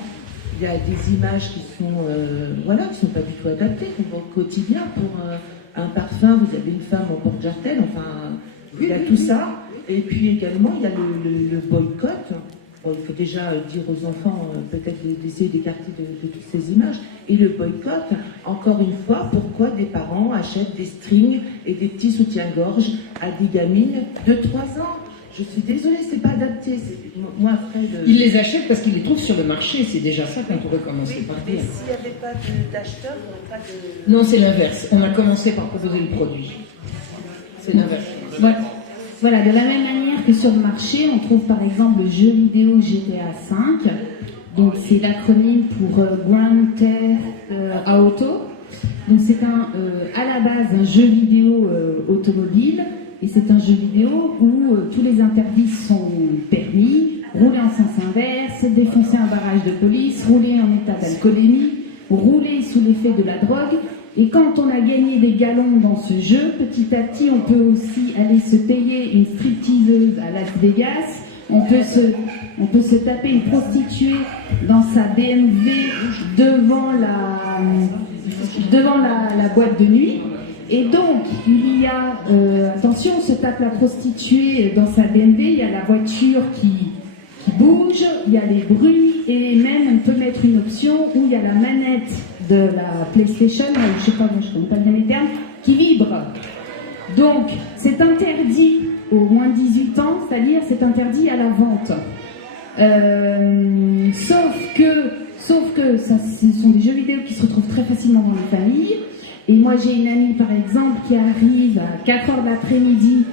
Il y a des images qui sont pas du tout adaptées pour votre quotidien. Pour un parfum, vous avez une femme en porte-jartel. Enfin, il y a tout ça. Et puis également, il y a le boycott. Bon, il faut déjà dire aux enfants peut-être d'essayer d'écarter de toutes ces images. Et le boycott, encore une fois, pourquoi des parents achètent des strings et des petits soutiens-gorge à des gamines de 3 ans? Je suis désolée, c'est pas adapté. Moi, Fred. Ils les achètent parce qu'ils les trouvent sur le marché. C'est déjà ça qu'on pourrait commencer par Mais dire. s'il n'y avait pas d'acheteurs, il n'y aurait pas de. Non, c'est l'inverse. On a commencé par proposer le produit. C'est l'inverse. Voilà, de la même manière que sur le marché, on trouve par exemple le jeu vidéo GTA V. Donc c'est l'acronyme pour Grand Theft Auto. Donc c'est à la base un jeu vidéo automobile. Et c'est un jeu vidéo où tous les interdits sont permis. Rouler en sens inverse, défoncer un barrage de police, rouler en état d'alcoolémie, rouler sous l'effet de la drogue. Et quand on a gagné des galons dans ce jeu, petit à petit, on peut aussi aller se payer une stripteaseuse à Las Vegas. On peut se taper une prostituée dans sa BMW devant la boîte de nuit. Et donc, il y a, attention, on se tape la prostituée dans sa BMW, il y a la voiture qui bouge, il y a les bruits, et même on peut mettre une option où il y a la manette de la PlayStation, je sais pas, je ne connais pas le dernier terme, qui vibre. Donc, c'est interdit aux moins de 18 ans, c'est-à-dire c'est interdit à la vente. Sauf que ça, ce sont des jeux vidéo qui se retrouvent très facilement dans les familles. Et moi, j'ai une amie, par exemple, qui arrive à 4h de l'après-midi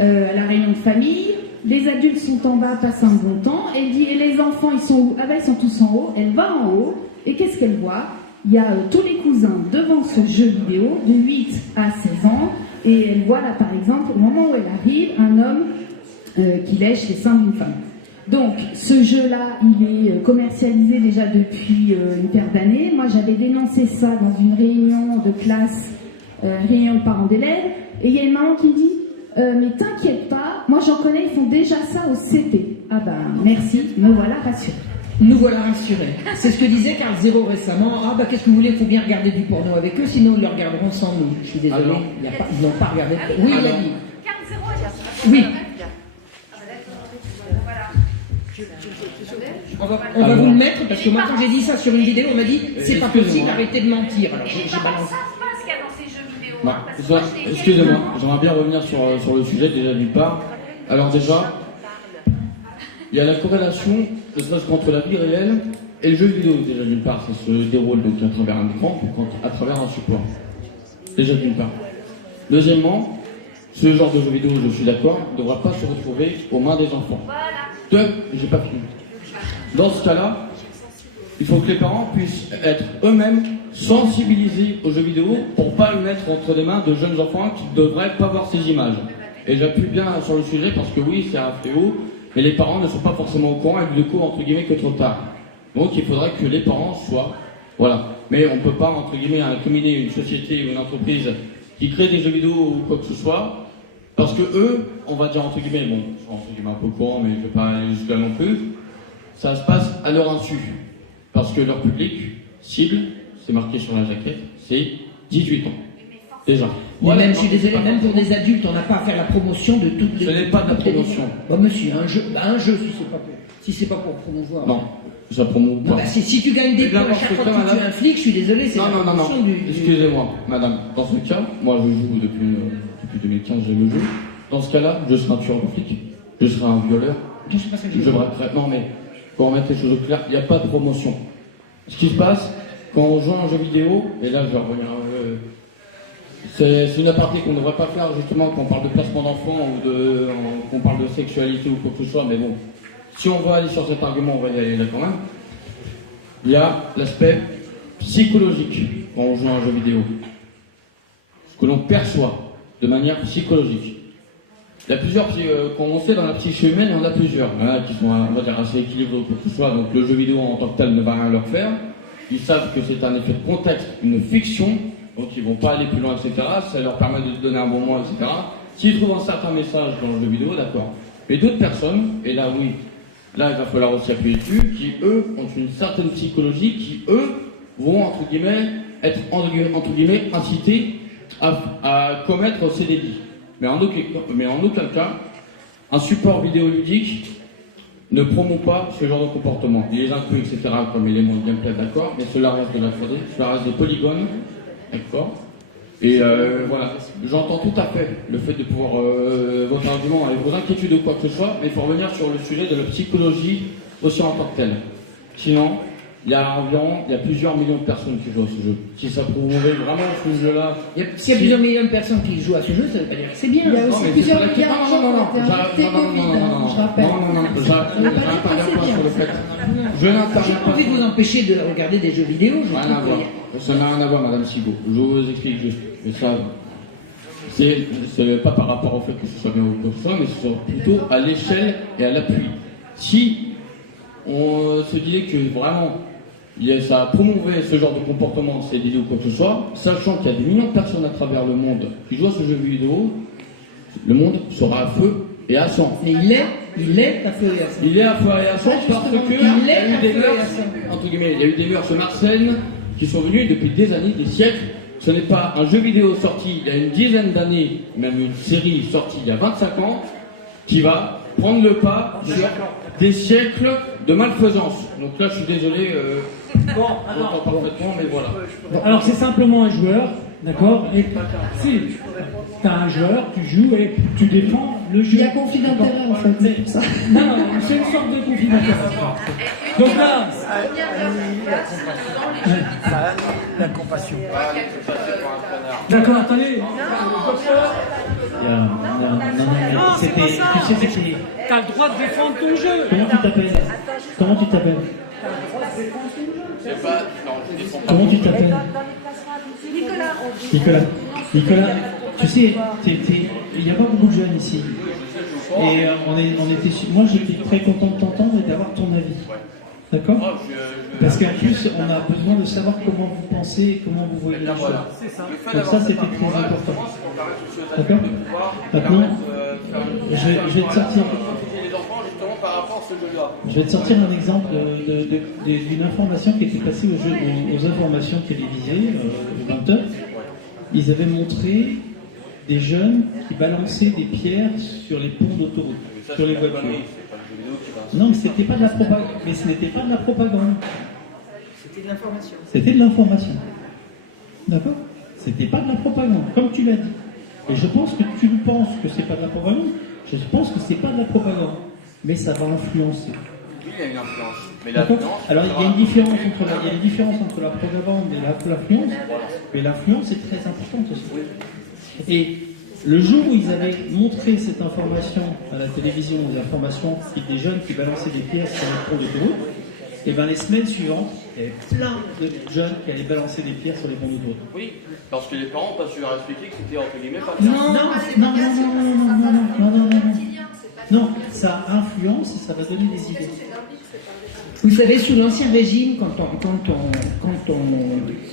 à la réunion de famille. Les adultes sont en bas, passent un bon temps. Elle dit, et les enfants, ils sont où? Ah ben, ils sont tous en haut. Elle va en haut. Et qu'est-ce qu'elle voit? Il y a tous les cousins devant ce jeu vidéo, de 8 à 16 ans. Et elle voit là, par exemple, au moment où elle arrive, un homme qui lèche les seins d'une femme. Donc, ce jeu-là, il est commercialisé déjà depuis une paire d'années. Moi, j'avais dénoncé ça dans une réunion de classe, réunion de parents d'élèves, et il y a une maman qui me dit mais t'inquiète pas, moi j'en connais, ils font déjà ça au CP. Ah ben, merci, me voilà rassurée. Nous voilà rassurés. C'est ce que disait Carl Zero récemment. Ah bah qu'est-ce que vous voulez, il faut bien regarder du porno avec eux, sinon ils le regarderont sans nous. Je suis désolée, ils n'ont pas regardé. Oui, il a dit. Oui. On va vous le mettre parce que moi quand j'ai dit ça sur une vidéo, on m'a dit c'est pas possible, arrêtez de mentir. Alors j'ai balancé. Excusez-moi, j'aimerais bien revenir sur le sujet déjà d'une part. Alors déjà, il y a la corrélation, ne serait-ce qu'entre la vie réelle et le jeu vidéo déjà d'une part. Ça se déroule donc à travers un écran ou à travers un support. Déjà d'une part. Deuxièmement, ce genre de jeu vidéo, je suis d'accord, ne devra pas se retrouver aux mains des enfants. J'ai pas fini. Dans ce cas-là, il faut que les parents puissent être eux-mêmes sensibilisés aux jeux vidéo pour pas le mettre entre les mains de jeunes enfants qui ne devraient pas voir ces images. Et j'appuie bien sur le sujet parce que oui, c'est un fléau, mais les parents ne sont pas forcément au courant et du coup, entre guillemets, que trop tard. Donc il faudrait que les parents soient... Voilà. Mais on ne peut pas, entre guillemets, incriminer une société ou une entreprise qui crée des jeux vidéo ou quoi que ce soit, parce que eux, on va dire entre guillemets, bon, je suis entre guillemets un peu courant, mais je ne vais pas aller jusque-là non plus, ça se passe à leur insu. Parce que leur public cible, c'est marqué sur la jaquette, c'est 18 ans. Déjà. Mais même, je suis désolé, même pour des adultes, on n'a pas à faire la promotion de toutes les... Ce n'est pas de la promotion. Bon, monsieur, un jeu si c'est pas pour promouvoir. Non, ça promouve pas. Non, bah, si tu gagnes des points à chaque fois que tu es un flic, je suis désolé, c'est non. Excusez-moi, madame. Dans ce cas, moi je joue depuis 2015, j'ai le jeu. Dans ce cas-là, je serai un tueur de flic, je serai un violeur. Non, mais pour remettre les choses au clair, il n'y a pas de promotion. Ce qui se passe, quand on joue à un jeu vidéo, et là je vais revenir un peu. C'est une aparté qu'on ne devrait pas faire justement quand on parle de placement d'enfants ou qu'on parle de sexualité ou quoi que ce soit, mais bon, si on veut aller sur cet argument, on va y aller là quand même. Il y a l'aspect psychologique quand on joue à un jeu vidéo. Ce que l'on perçoit de manière psychologique. Il y a plusieurs, quand on sait dans la psyché humaine, il y en a plusieurs. Il y en a qui sont, on va dire, assez équilibrés ou quoi que ce soit, donc le jeu vidéo en tant que tel ne va rien leur faire. Ils savent que c'est un effet de contexte, une fiction, donc ils vont pas aller plus loin, etc. Ça leur permet de se donner un bon moment, etc. S'ils trouvent un certain message dans le jeu vidéo, d'accord. Mais d'autres personnes, et là oui, là il va falloir aussi appuyer dessus, qui eux ont une certaine psychologie, qui eux vont entre guillemets être entre guillemets incités à commettre ces délits. Mais en aucun cas, un support vidéoludique ne promeut pas ce genre de comportement. Il les inclut, etc., comme élément de gameplay, d'accord, mais cela reste de la 3D, cela reste des polygones, d'accord. Et voilà, j'entends tout à fait le fait de pouvoir votre argument avec vos inquiétudes ou quoi que ce soit, mais il faut revenir sur le sujet de la psychologie aussi en tant que telle. Sinon, il y a plusieurs millions de personnes qui jouent à ce jeu. Si ça promouvait vraiment ce jeu-là... S'il y a plusieurs millions de personnes qui jouent à ce jeu, ça ne veut pas dire que c'est bien. Il y a aussi plusieurs milliards de gens qui ont été infectés Covid, je rappelle. J'interviens pas sur le fait. Je n'interviens pas. J'ai pas envie de vous empêcher de regarder des jeux vidéo. Ça n'a rien à voir, Madame Sigaud. Je vous explique juste. Mais ça, c'est pas par rapport au fait que ce soit bien ou quoi que ce soit, mais c'est plutôt à l'échelle et à l'appui. Si on se disait que vraiment ça promouvait ce genre de comportement, ces vidéos ou quoi que ce soit, sachant qu'il y a des millions de personnes à travers le monde qui jouent à ce jeu vidéo, le monde sera à feu et à sang. Mais il est à feu et à sang. Il est à feu et à sang parce que il y a eu des mœurs, entre guillemets, il y a eu des mœurs malsaines qui sont venues depuis des années, des siècles. Ce n'est pas un jeu vidéo sorti il y a une dizaine d'années, même une série sortie il y a 25 ans, qui va prendre le pas sur des siècles de malfaisance. Donc là, je suis désolé, j'entends parfaitement, mais voilà. Alors, c'est simplement un joueur, d'accord? Et si tu as un joueur, tu joues et tu défends le jeu. Il y a conflit d'intérêt, en fait, c'est pour ça. Non, c'est une sorte de conflit d'intérêt. Donc là... La compassion. D'accord, attendez. T'as le droit de défendre ton jeu. Comment tu t'appelles Comment tu t'appelles Nicolas, tu sais, il n'y a pas beaucoup de jeunes ici. Et moi j'étais très content de t'entendre et d'avoir ton avis. D'accord? Parce qu'en plus, on a besoin de savoir comment vous pensez et comment vous voyez les choses. Donc ça, c'était très important. D'accord? Maintenant, je vais te sortir... Je vais te sortir un exemple d'une information qui était passée aux informations télévisées, aux 20h. Ils avaient montré des jeunes qui balançaient des pierres sur les ponts d'autoroute, sur les voitures. Non, mais c'était pas de la propagande. Mais ce n'était pas de la propagande. C'était de l'information. C'était de l'information. D'accord? C'était pas de la propagande, comme tu l'as dit. Et je pense que tu penses que c'est pas de la propagande. Je pense que c'est pas de la propagande. Mais ça va influencer. Oui, il y a une influence. Mais alors, il y a une différence entre la propagande et l'influence. Mais l'influence est très importante aussi. Et le jour où ils avaient montré cette information à la télévision, des informations des jeunes qui balançaient des pierres sur les ponts d'autoroute, et bien les semaines suivantes, il y avait plein de jeunes qui allaient balancer des pierres sur les ponts d'autoroute. Oui, parce que les parents n'ont pas su leur expliquer que c'était entre guillemets pas Non, ça influence et ça va donner des idées. Vous savez, sous l'Ancien Régime, quand on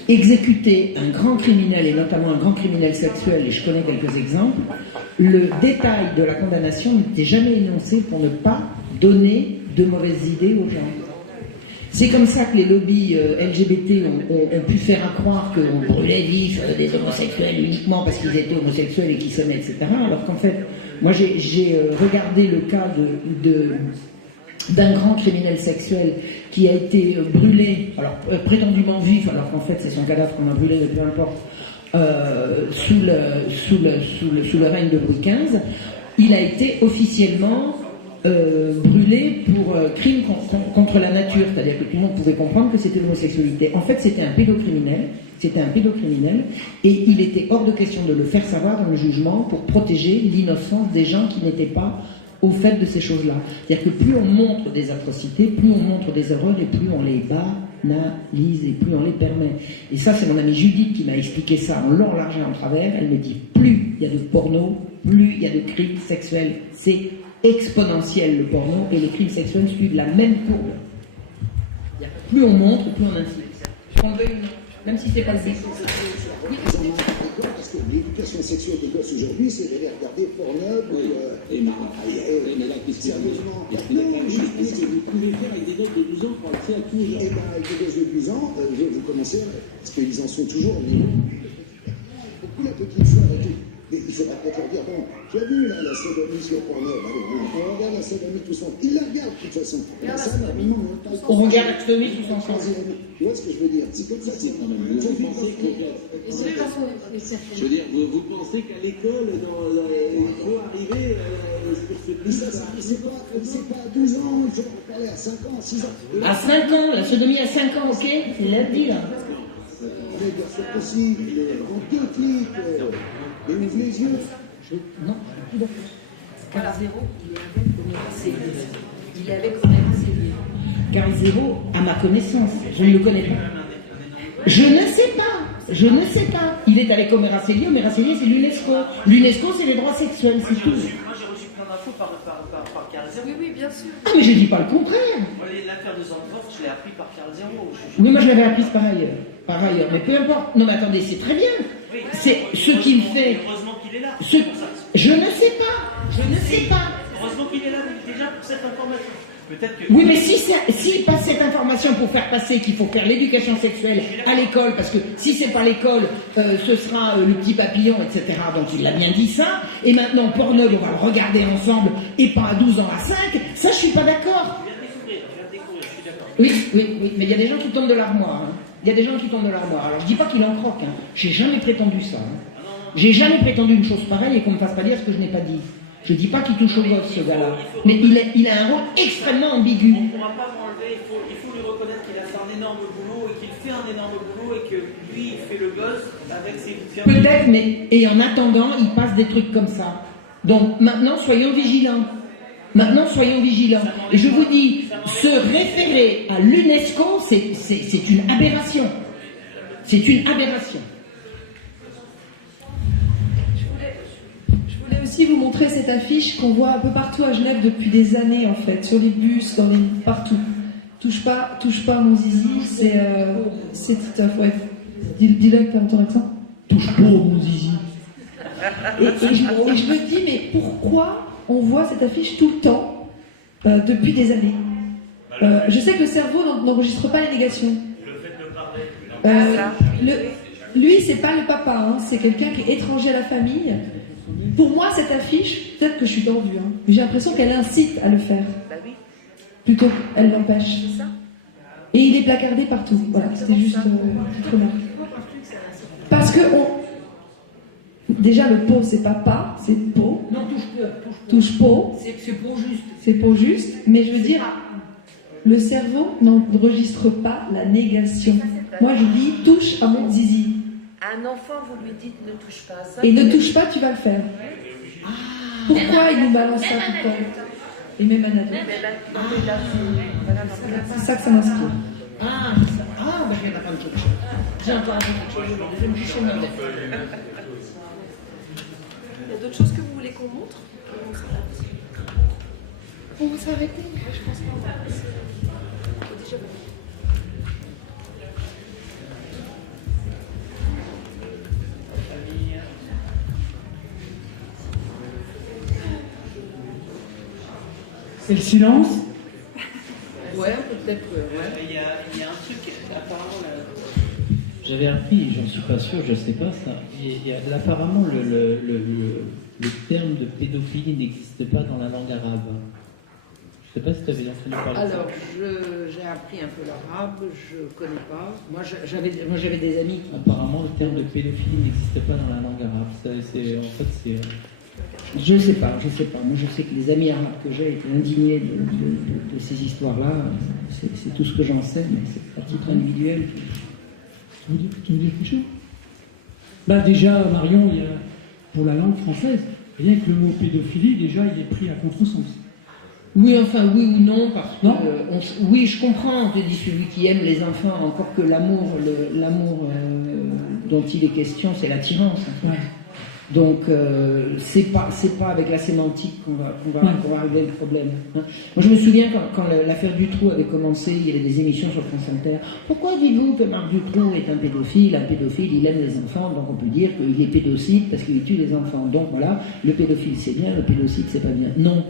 exécutait un grand criminel, et notamment un grand criminel sexuel, et je connais quelques exemples, le détail de la condamnation n'était jamais énoncé pour ne pas donner de mauvaises idées aux gens. C'est comme ça que les lobbies LGBT ont pu faire croire qu'on brûlait vif des homosexuels uniquement parce qu'ils étaient homosexuels et qu'ils s'aimaient, etc. Alors qu'en fait, moi j'ai regardé le cas d'un grand criminel sexuel qui a été brûlé, alors prétendument vif, alors qu'en fait c'est son cadavre qu'on a brûlé, mais peu importe, sous le règne de Louis XV. Il a été officiellement brûlé pour crime contre la nature, c'est-à-dire que tout le monde pouvait comprendre que c'était l'homosexualité. En fait, c'était un pédocriminel, et il était hors de question de le faire savoir dans le jugement pour protéger l'innocence des gens qui n'étaient pas au fait de ces choses-là. C'est-à-dire que plus on montre des atrocités, plus on montre des erreurs, et plus on les banalise, et plus on les permet. Et ça, c'est mon amie Judith qui m'a expliqué ça en long, en large et en travers. Elle me dit, plus il y a de porno, plus il y a de crimes sexuels. C'est exponentiel, le porno, et les crimes sexuels suivent la même courbe. Plus on montre, plus on incite. On veut une... Même si c'est pas le but. Parce que l'éducation sexuelle des gosses aujourd'hui, c'est d'aller regarder Pornhub mais la question, sérieusement, vous pouvez faire avec des gosses de 12 ans pour accès à tout. Et bien, avec des gosses de 12 ans, vous commencez, parce qu'ils en sont toujours au niveau. Beaucoup la petite sœur et tout. ça va peut-être leur dire, bon, tu as vu là, la sodomie sur Pornhub, allez, on regarde la sodomie tous ensemble. Ils la regardent de toute façon. Ça, normalement, on regarde la sodomie tous ensemble. Tu vois ce que je veux dire? C'est comme ça, c'est quand même. Je veux dire, vous pensez qu'à l'école, il faut arriver c'est pas à 12 ans, il faut en parler à 5 ans, à 6 ans. À 5 ans, la sodomie à 5 ans, ok? C'est lundi là. C'est possible, en 2 clics, et ouvre les yeux. Non. Car zéro, il est avec Roméo. Car zéro, à ma connaissance, je ne le connais pas. Je ne sais pas. Il est avec Omeraceli. Omeraceli, c'est l'UNESCO. L'UNESCO, c'est les droits sexuels, c'est tout. Moi, j'ai reçu plein d'infos par Carl Zéro. Oui, bien sûr. Ah, mais je dis pas le contraire. L'affaire de Zandvoort, je l'ai appris par Carl Zéro. Oui, moi je l'avais apprise par ailleurs. Mais peu importe. Non, mais attendez, c'est très bien. C'est ce qu'il fait. Heureusement qu'il est là. Je ne sais pas. Heureusement qu'il est là, déjà, pour cette information. Peut-être que... Oui, mais s'il passe cette information pour faire passer qu'il faut faire l'éducation sexuelle à l'école, parce que si c'est pas l'école, ce sera le petit papillon, etc. Donc il l'a bien dit ça. Et maintenant, Pornhub, on va le regarder ensemble, et pas à 12 ans, à 5. Ça, je suis pas d'accord. Je viens de découvrir, je suis d'accord. Oui, mais il y a des gens qui tombent de l'armoire. Il y a des gens qui tombent de l'armoire. Alors je dis pas qu'il en croque. J'ai jamais prétendu ça. J'ai jamais prétendu une chose pareille et qu'on me fasse pas dire ce que je n'ai pas dit. Je dis pas qu'il touche au gosse, ce gars-là. Mais il a un rôle extrêmement ambigu. On ne pourra pas m'enlever, il faut lui reconnaître qu'il a fait un énorme boulot et qu'il fait un énorme boulot et que lui, il fait le gosse avec ses... Peut-être, mais... Et en attendant, il passe des trucs comme ça. Donc, maintenant, soyons vigilants. Et je vous dis, se référer à l'UNESCO, c'est une aberration. C'est une aberration. Je voulais aussi vous montrer cette affiche qu'on voit un peu partout à Genève depuis des années, en fait, sur les bus, partout. Touche pas à mon zizi, c'est tout à fait. Dis-le avec ton accent. Touche pas à mon zizi. Et je me dis, mais pourquoi on voit cette affiche tout le temps, depuis des années? Je sais que le cerveau n'enregistre pas les négations. Le fait de parler. Lui, c'est pas le papa, hein, c'est quelqu'un qui est étranger à la famille. Pour moi, cette affiche, peut-être que je suis tordue, hein, mais j'ai l'impression qu'elle incite à le faire. Plutôt qu'elle l'empêche. Et il est placardé partout. Voilà, c'était juste une petite remarque. Parce que déjà, le pot, c'est pas pas, c'est pot. Non, touche pot. C'est pot juste. C'est pot juste. Mais je veux dire, le cerveau n'enregistre pas la négation. Moi, je dis touche à mon zizi. Un enfant, vous lui dites ne touche pas à ça. Et ne touche pas, tu vas le faire. Pourquoi il nous balance ça tout le temps? Et même un ado. C'est ça que ça m'inspire. Ah, bah je viens d'apprendre quelque chose. J'ai encore appris quelque chose aujourd'hui. Je vais me juger mon Il y a d'autres choses que vous voulez qu'on montre? On va s'arrêter? Je pense pas. Déjà, C'est le silence? Ouais, peut-être. Il y a un truc, apparemment. J'avais appris, j'en suis pas sûr, je sais pas ça. Apparemment, le terme de pédophilie n'existe pas dans la langue arabe. Je sais pas si tu avais entendu parler de ça. Alors, j'ai appris un peu l'arabe, je connais pas. Moi, j'avais des amis qui... Apparemment, le terme de pédophilie n'existe pas dans la langue arabe. Je sais pas. Moi, je sais que les amis arabes que j'ai étaient indignés de ces histoires-là. C'est tout ce que j'en sais, mais c'est à titre individuel. Tu veux dire quelque chose? Bah déjà, Marion, il y a, pour la langue française, rien que le mot pédophilie, déjà, il est pris à contresens. Oui, enfin, oui ou non, parce que... oui, je comprends, on te dit celui qui aime les enfants, encore que l'amour dont il est question, c'est l'attirance. En fait. Ouais. Donc, c'est pas avec la sémantique qu'on va régler le problème. Hein. Moi, je me souviens quand l'affaire Dutroux avait commencé, il y avait des émissions sur France Inter. Pourquoi dites-vous que Marc Dutroux est un pédophile? Un pédophile, il aime les enfants, donc on peut dire qu'il est pédocide parce qu'il tue les enfants. Donc voilà, le pédophile c'est bien, le pédocide c'est pas bien. Non.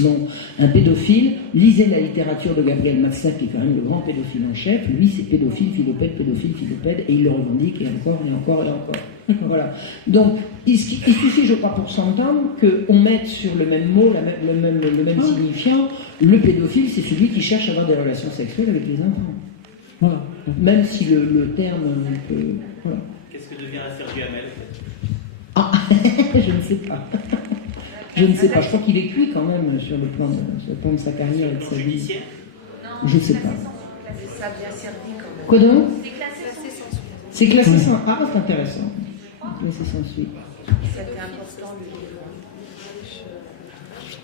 Bon, un pédophile, lisez la littérature de Gabriel Matzneff, qui est quand même le grand pédophile en chef. Lui, c'est pédophile, philopède, et il le revendique, et encore, et encore, et encore. Voilà. Donc, il suffit, je crois, pour s'entendre, qu'on mette sur le même mot, le même signifiant, le pédophile, c'est celui qui cherche à avoir des relations sexuelles avec les enfants. Voilà. Même si le terme peut... Voilà. Qu'est-ce que devient un Sergio Hamel? Ah, je ne sais pas. Je ne sais pas. Je crois qu'il est cuit quand même sur le plan de sa carrière et de sa vie. Je ne sais pas. Ça a bien servi quand même. Quoi donc? C'est classé sans suite. C'est classé sans... Ah, c'est intéressant. Classé sans suite. C'était important le livre.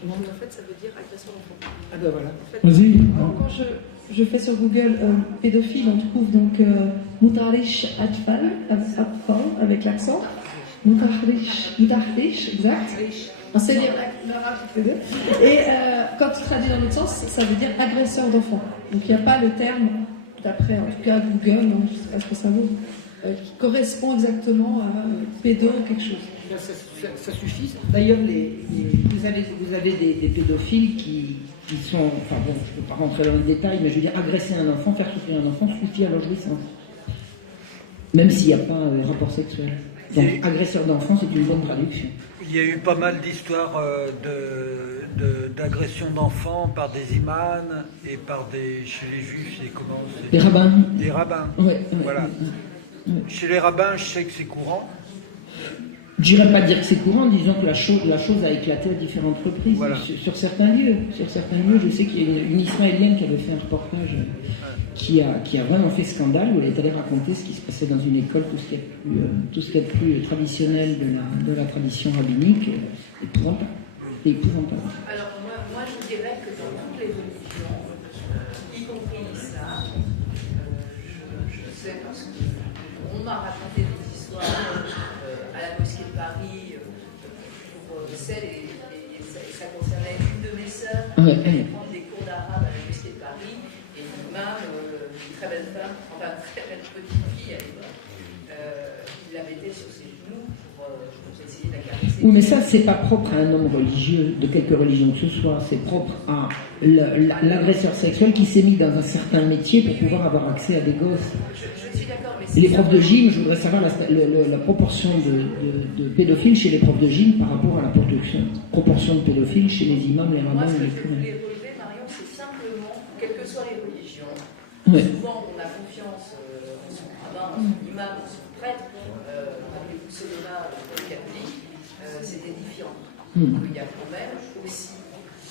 En fait, ça veut dire agression d'enfant. Ah ben voilà. Vas-y. Quand je fais sur Google pédophile, on trouve donc Mutarish Atfal, avec l'accent. Mutarish, exact. On sait lire l'arabe, et quand tu traduis dans l'autre sens, ça veut dire agresseur d'enfants. Donc il n'y a pas le terme, d'après en tout cas Google, je ne sais pas ce que ça vaut, qui correspond exactement à pédo ou quelque chose. Ça suffit. D'ailleurs, vous avez des pédophiles qui sont, enfin bon, je ne peux pas rentrer dans le détail, mais je veux dire, agresser un enfant, faire souffrir un enfant suffit à leur jouissance. Même s'il n'y a pas de rapport sexuel. Donc, agresseur d'enfant, c'est une bonne traduction. Il y a eu pas mal d'histoires d'agression d'enfants par des imams et chez les juifs, c'est comment? Des rabbins. Des rabbins. Ouais, voilà. Chez les rabbins, je sais que c'est courant. Je n'irais pas dire que c'est courant, disons que la chose a éclaté à différentes reprises. Voilà. Sur certains lieux, je sais qu'il y a une Israélienne qui avait fait un reportage qui a vraiment fait scandale, où elle est allée raconter ce qui se passait dans une école, tout ce qui est plus traditionnel de la tradition rabbinique, épouvantable. Alors moi je dirais que dans toutes les religions, y compris l'islam, je sais parce qu'on m'a raconté des histoires à la mosquée de Paris pour celle, et ça concernait une de mes sœurs qui allait prendre des cours d'arabe à la mosquée de Paris, et l'imam, une très belle femme, enfin une très belle petite fille à l'époque, il la mettait sur ses genoux pour essayer de la caresser. Oui, mais ça, c'est pas propre à un homme religieux, de quelque religion que ce soit, c'est propre à l'agresseur sexuel qui s'est mis dans un certain métier pour pouvoir avoir accès à des gosses. Je suis d'accord, mais et les profs de gym, je voudrais savoir la proportion de pédophiles chez les profs de gym par rapport à la proportion de pédophiles chez les imams, les rabbins et les curés. Ce que je voulais relever, Marion, c'est simplement, quelles que soient les religions, souvent on a confiance en son rabbin, en son imam, en son prêtre, rappelez-vous Solona, le catholique, c'est édifiant. Il y a quand même aussi,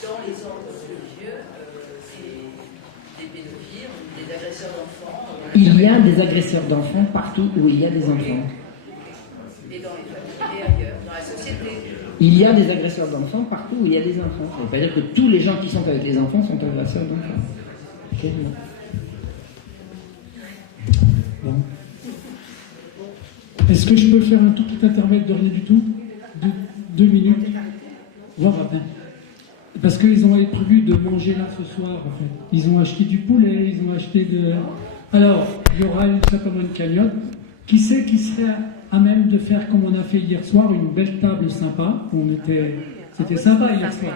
dans les ordres religieux, des pédophiles, des agresseurs d'enfants. Il y a des agresseurs d'enfants partout où il y a des enfants. Et dans les familles et ailleurs, dans la société. Il y a des agresseurs d'enfants partout où il y a des enfants. Ça ne veut pas dire que tous les gens qui sont avec les enfants sont agresseurs d'enfants. Bon. Est-ce que je peux faire un tout petit intermède de rien du tout? 2 minutes, voire à peine. Parce qu'ils ont prévu de manger là ce soir, en fait. Ils ont acheté du poulet, ils ont acheté de... Alors, il y aura certainement une cagnotte. Qui sait qui serait à même de faire comme on a fait hier soir, une belle table sympa? C'était sympa hier soir.